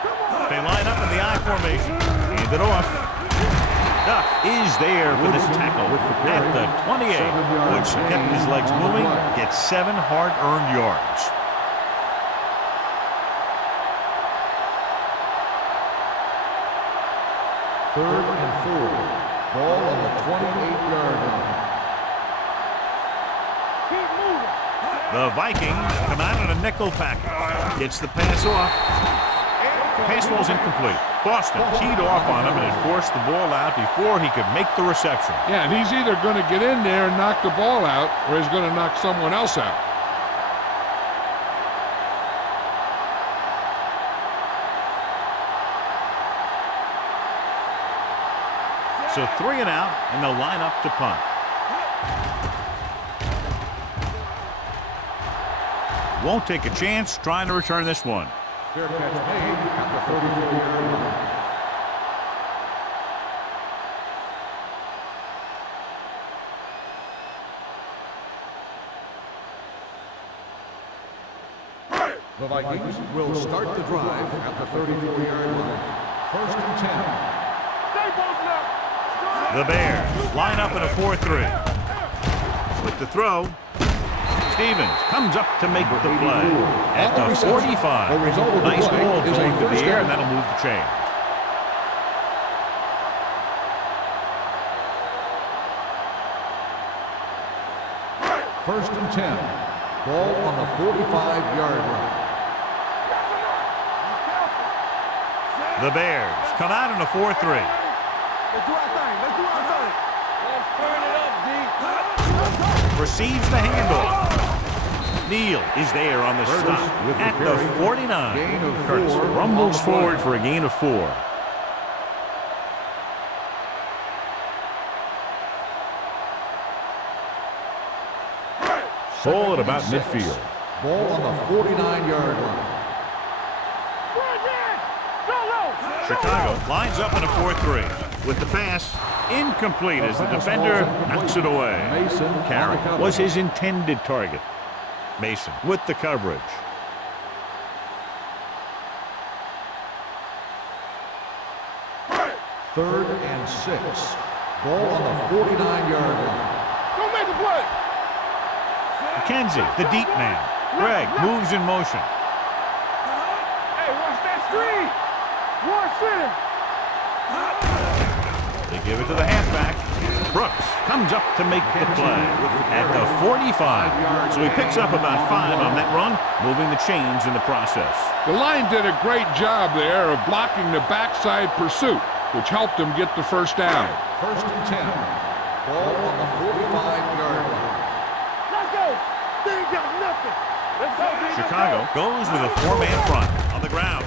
Come on. They line up in the I formation. Hand it off. Duck is there for this tackle at the 28, which kept his legs moving, gets 7 hard-earned yards. Third and 4. Ball on the 28-yard line. Keep moving. The Vikings come out in a nickel package. Gets the pass off. Pass ball's incomplete. Boston teed off on him and had forced the ball out before he could make the reception. Yeah, and he's either going to get in there and knock the ball out, or he's going to knock someone else out. So 3 and out, and they'll line up to punt. Won't take a chance trying to return this one. Fair catch made at the 34-yard line. The Vikings will start the drive at the 34-yard line. First and 10. Stay both left. The Bears line up in a 4-3. With the throw, Stevens comes up to make the play at the 45. Nice ball thrown through the air, and that'll move the chain. First and 10. Ball on the 45-yard line. The Bears come out in a 4-3. Let's do our thing. Let's do our thing. Let's turn it up, D. Receives the handoff. Neal is there on the stop at the 49. Gain of 4 Curtis rumbles forward for a gain of 4. Ball at about midfield. Ball on the 49-yard line. Chicago lines up in a 4-3 with the pass incomplete as the defender knocks it away. Mason Carey was his intended target. Mason with the coverage. Third and 6. Ball on the 49-yard line. Don't make a play. McKenzie, the deep man. Greg moves in motion. Hey, watch that screen. One center. They give it to the halfback. Brooks comes up to make the play at the 45. So he picks up about 5 on that run, moving the chains in the process. The line did a great job there of blocking the backside pursuit, which helped them get the first down. First and 10. Ball on the 45-yard line. Let's go. They ain't got nothing. Let's go, D. Chicago goes with a 4-man front on the ground.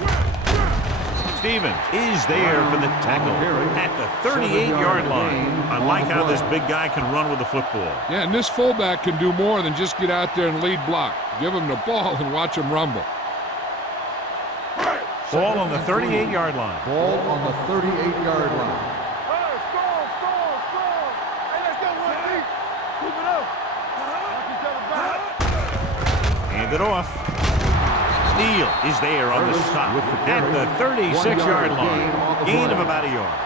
Stevens is there for the tackle at the 38-yard line. I like how this big guy can run with the football. Yeah, and this fullback can do more than just get out there and lead block. Give him the ball and watch him rumble. Ball on the 38-yard line. Ball on the 38-yard line. Score. Hey, let's go, one, D. Keep it up. Knock each other back. Hand it off. Neal is there on the stop at the 36-yard line. Gain of about a yard.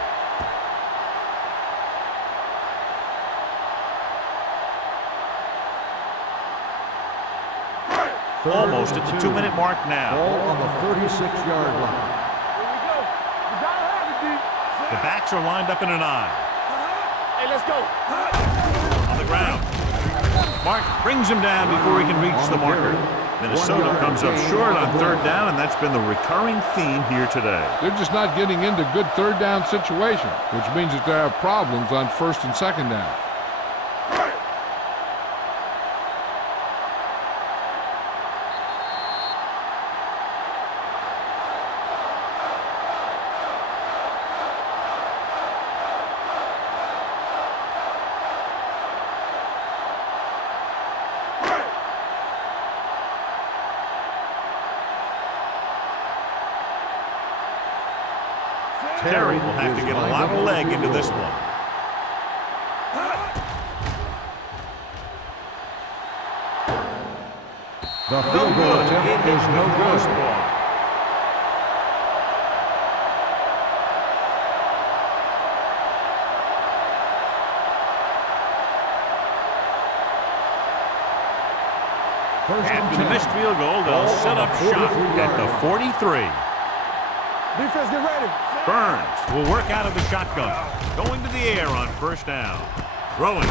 Almost at the 2-minute mark now. Ball on the 36-yard line. Here we go. You gotta have it, D. The backs are lined up in an eye. Hey, let's go. On the ground. Mark brings him down before he can reach the marker. Minnesota comes up short on 3rd down, and that's been the recurring theme here today. They're just not getting into good 3rd down situations, which means that they have problems on 1st and 2nd down. Terry will have to get a lot of leg into this one. The field goal attempt is no good. After the missed field goal, they'll set up shop at the 43. Defense, get ready. Burns will work out of the shotgun. Going to the air on 1st down. Throwing.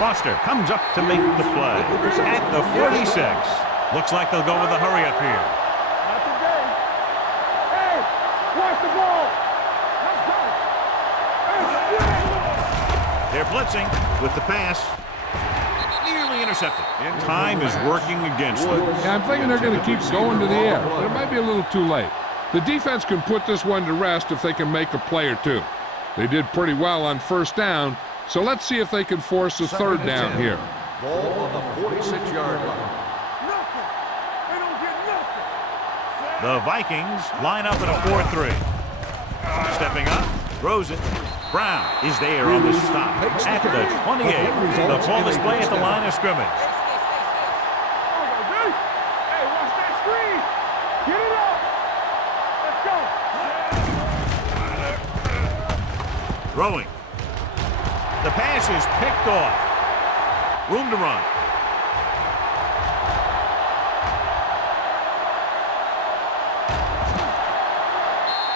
Foster comes up to make the play at the 46. Looks like they'll go with a hurry up here. Not today. Hey, watch the ball. Let's go. They're blitzing with the pass. Nearly intercepted. Time is working against them. Yeah, I'm thinking they're going to keep going to the air, but it might be a little too late. The defense can put this one to rest if they can make a play or two. They did pretty well on 1st down, so let's see if they can force a 3rd down here. Ball on the 46-yard line. Nothing. They don't get nothing. The Vikings line up in a 4-3. Stepping up, throws it. Brown is there on the stop at the 28. The full display at the line of scrimmage. Hey, watch that screen. Get it up. Let's go. Throwing. The pass is picked off. Room to run.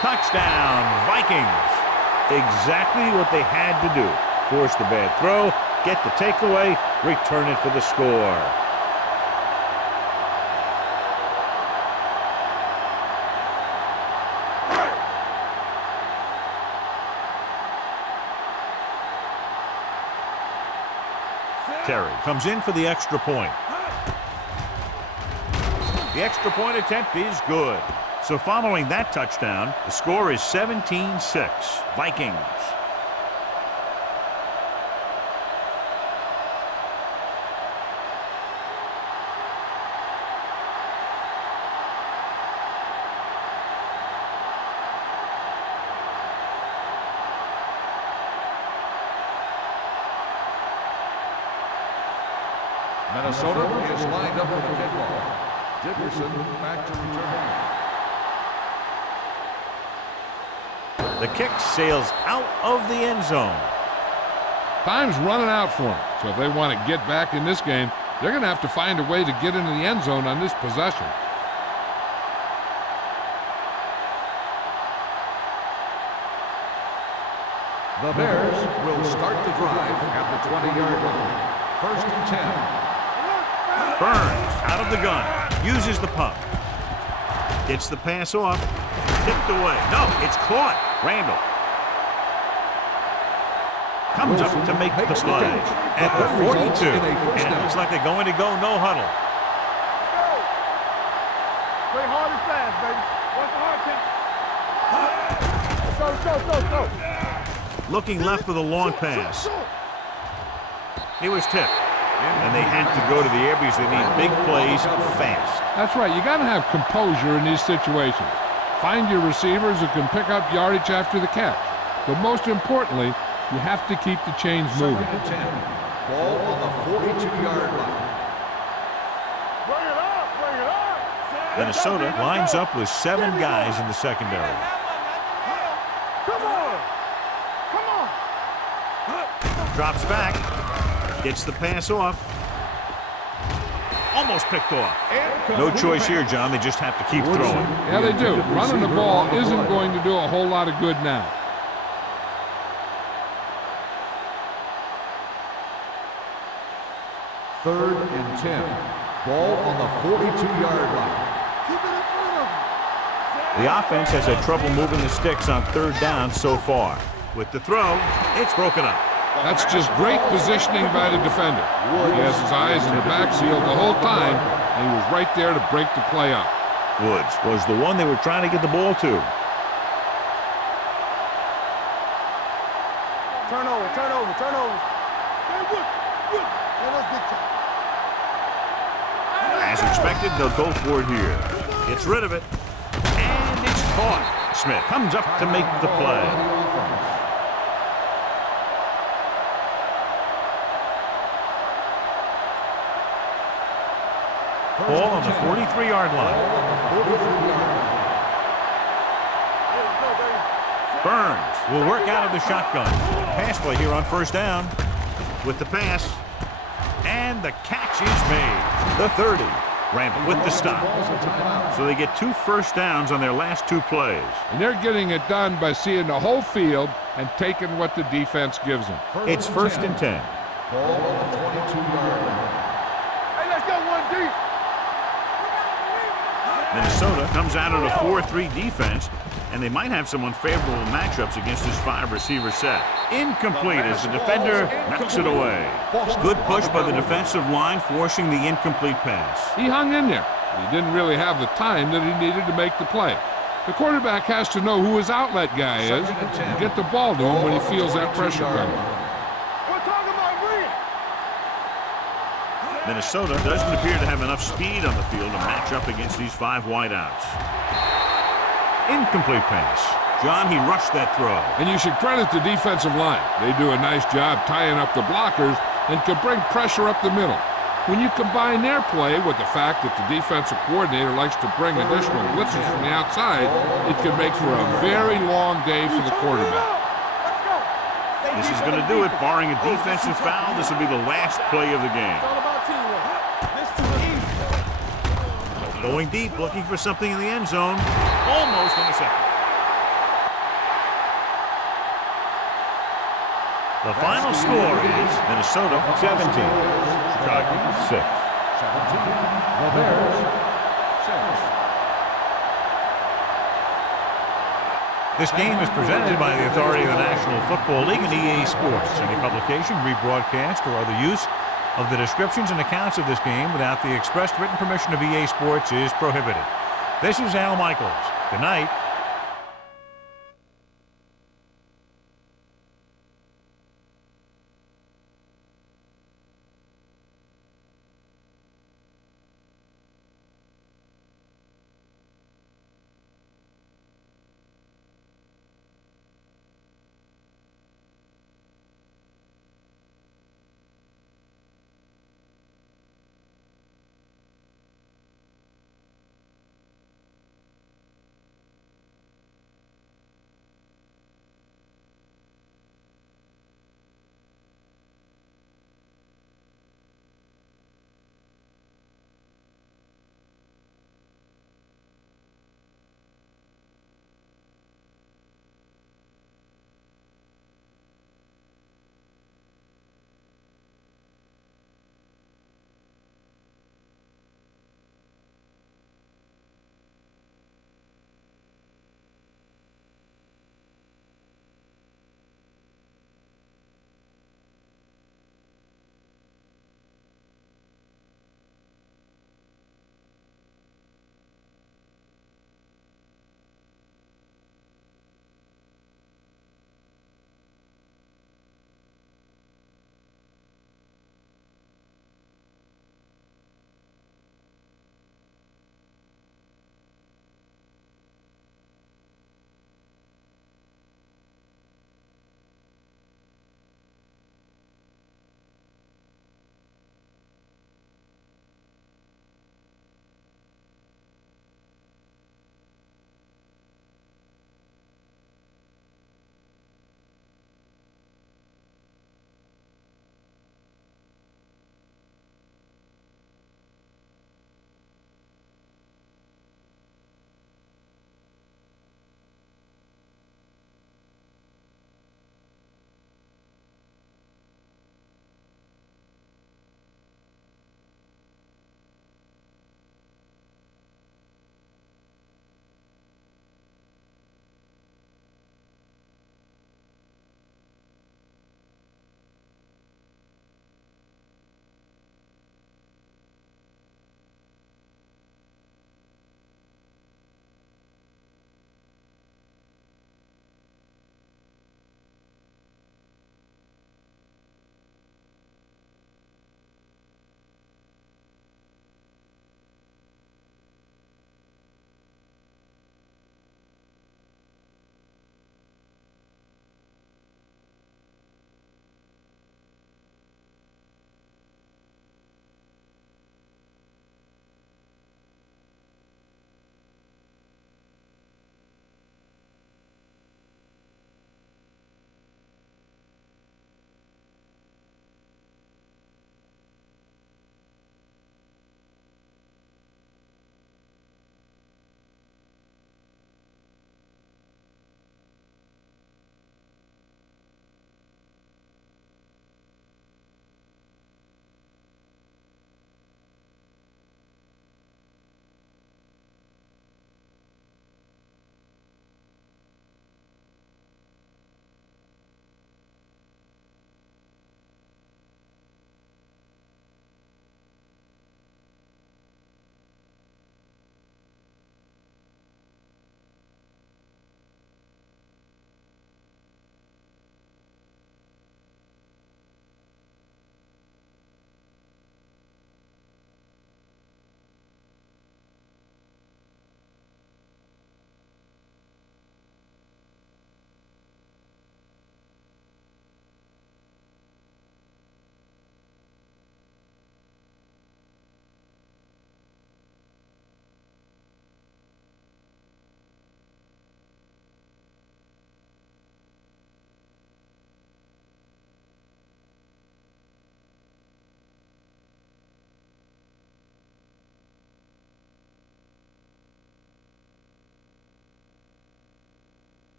Touchdown, Vikings. Exactly what they had to do. Force the bad throw, get the takeaway, return it for the score. Terry comes in for the extra point. The extra point attempt is good. So following that touchdown, the score is 17-6. Vikings. Minnesota is lined up for the kickoff. Dickerson back to return. The kick sails out of the end zone. Time's running out for them. So if they want to get back in this game, they're going to have to find a way to get into the end zone on this possession. The Bears will start the drive at the 20-yard line. First and 10. Burns out of the gun. Uses the pump. Gets the pass off. Tipped away. No, it's caught. Randall comes up to make the play at the 42. And it looks like they're going to go no huddle. Play hard and fast, baby. Watch the hard kick. Go. Looking left for the long pass. He was tipped. And they had to go to the air because they need big plays fast. That's right. You got to have composure in these situations. Find your receivers who can pick up yardage after the catch. But most importantly, you have to keep the chains moving. Second and 10. Ball on the 42-yard line. Bring it up. Minnesota lines up with 7 guys in the secondary. Come on. Drops back. Gets the pass off. Almost picked off. No choice here, John. They just have to keep throwing. Yeah, they do. Running the ball isn't going to do a whole lot of good now. Third and 10. Ball on the 42-yard line. Keep it in front of him. The offense has had trouble moving the sticks on third down so far. With the throw, it's broken up. That's just great positioning by the defender. He has his eyes in the backfield the whole time, and he was right there to break the play up. Woods was the one they were trying to get the ball to. Turnover. Hey, Wood. That's big time. As expected, they'll go for it here. Gets rid of it, and it's caught. Smith comes up to make the play. Ball on the 43-yard line. Burns will work out of the shotgun. Pass play here on first down. With the pass. And the catch is made. The 30. Randall with the stop. So they get 2 first downs on their last 2 plays. And they're getting it done by seeing the whole field and taking what the defense gives them. It's first and 10. Ball on the 22-yard line. Hey, let's go 1 deep. Minnesota comes out of a 4-3 defense, and they might have some unfavorable matchups against this 5-receiver set. Incomplete as the defender knocks it away. Good push by the defensive line, forcing the incomplete pass. He hung in there. He didn't really have the time that he needed to make the play. The quarterback has to know who his outlet guy is and get the ball to him when he feels that pressure coming. We're talking about Reed. Minnesota doesn't appear to have enough speed on the field to match up against these 5 wideouts. Incomplete pass. John, he rushed that throw. And you should credit the defensive line. They do a nice job tying up the blockers and can bring pressure up the middle. When you combine their play with the fact that the defensive coordinator likes to bring additional blitzes from the outside, it can make for a very long day for the quarterback. This is going to do it. Barring a defensive foul, this will be the last play of the game. It's all about teamwork. This too easy. Going deep, looking for something in the end zone. Almost intercepted. The final score is Minnesota 17, Chicago 6. 17. The Bears 6. This game is presented by the authority of the National Football League and EA Sports. Any publication, rebroadcast, or other use of the descriptions and accounts of this game without the expressed written permission of EA Sports is prohibited. This is Al Michaels. Good night.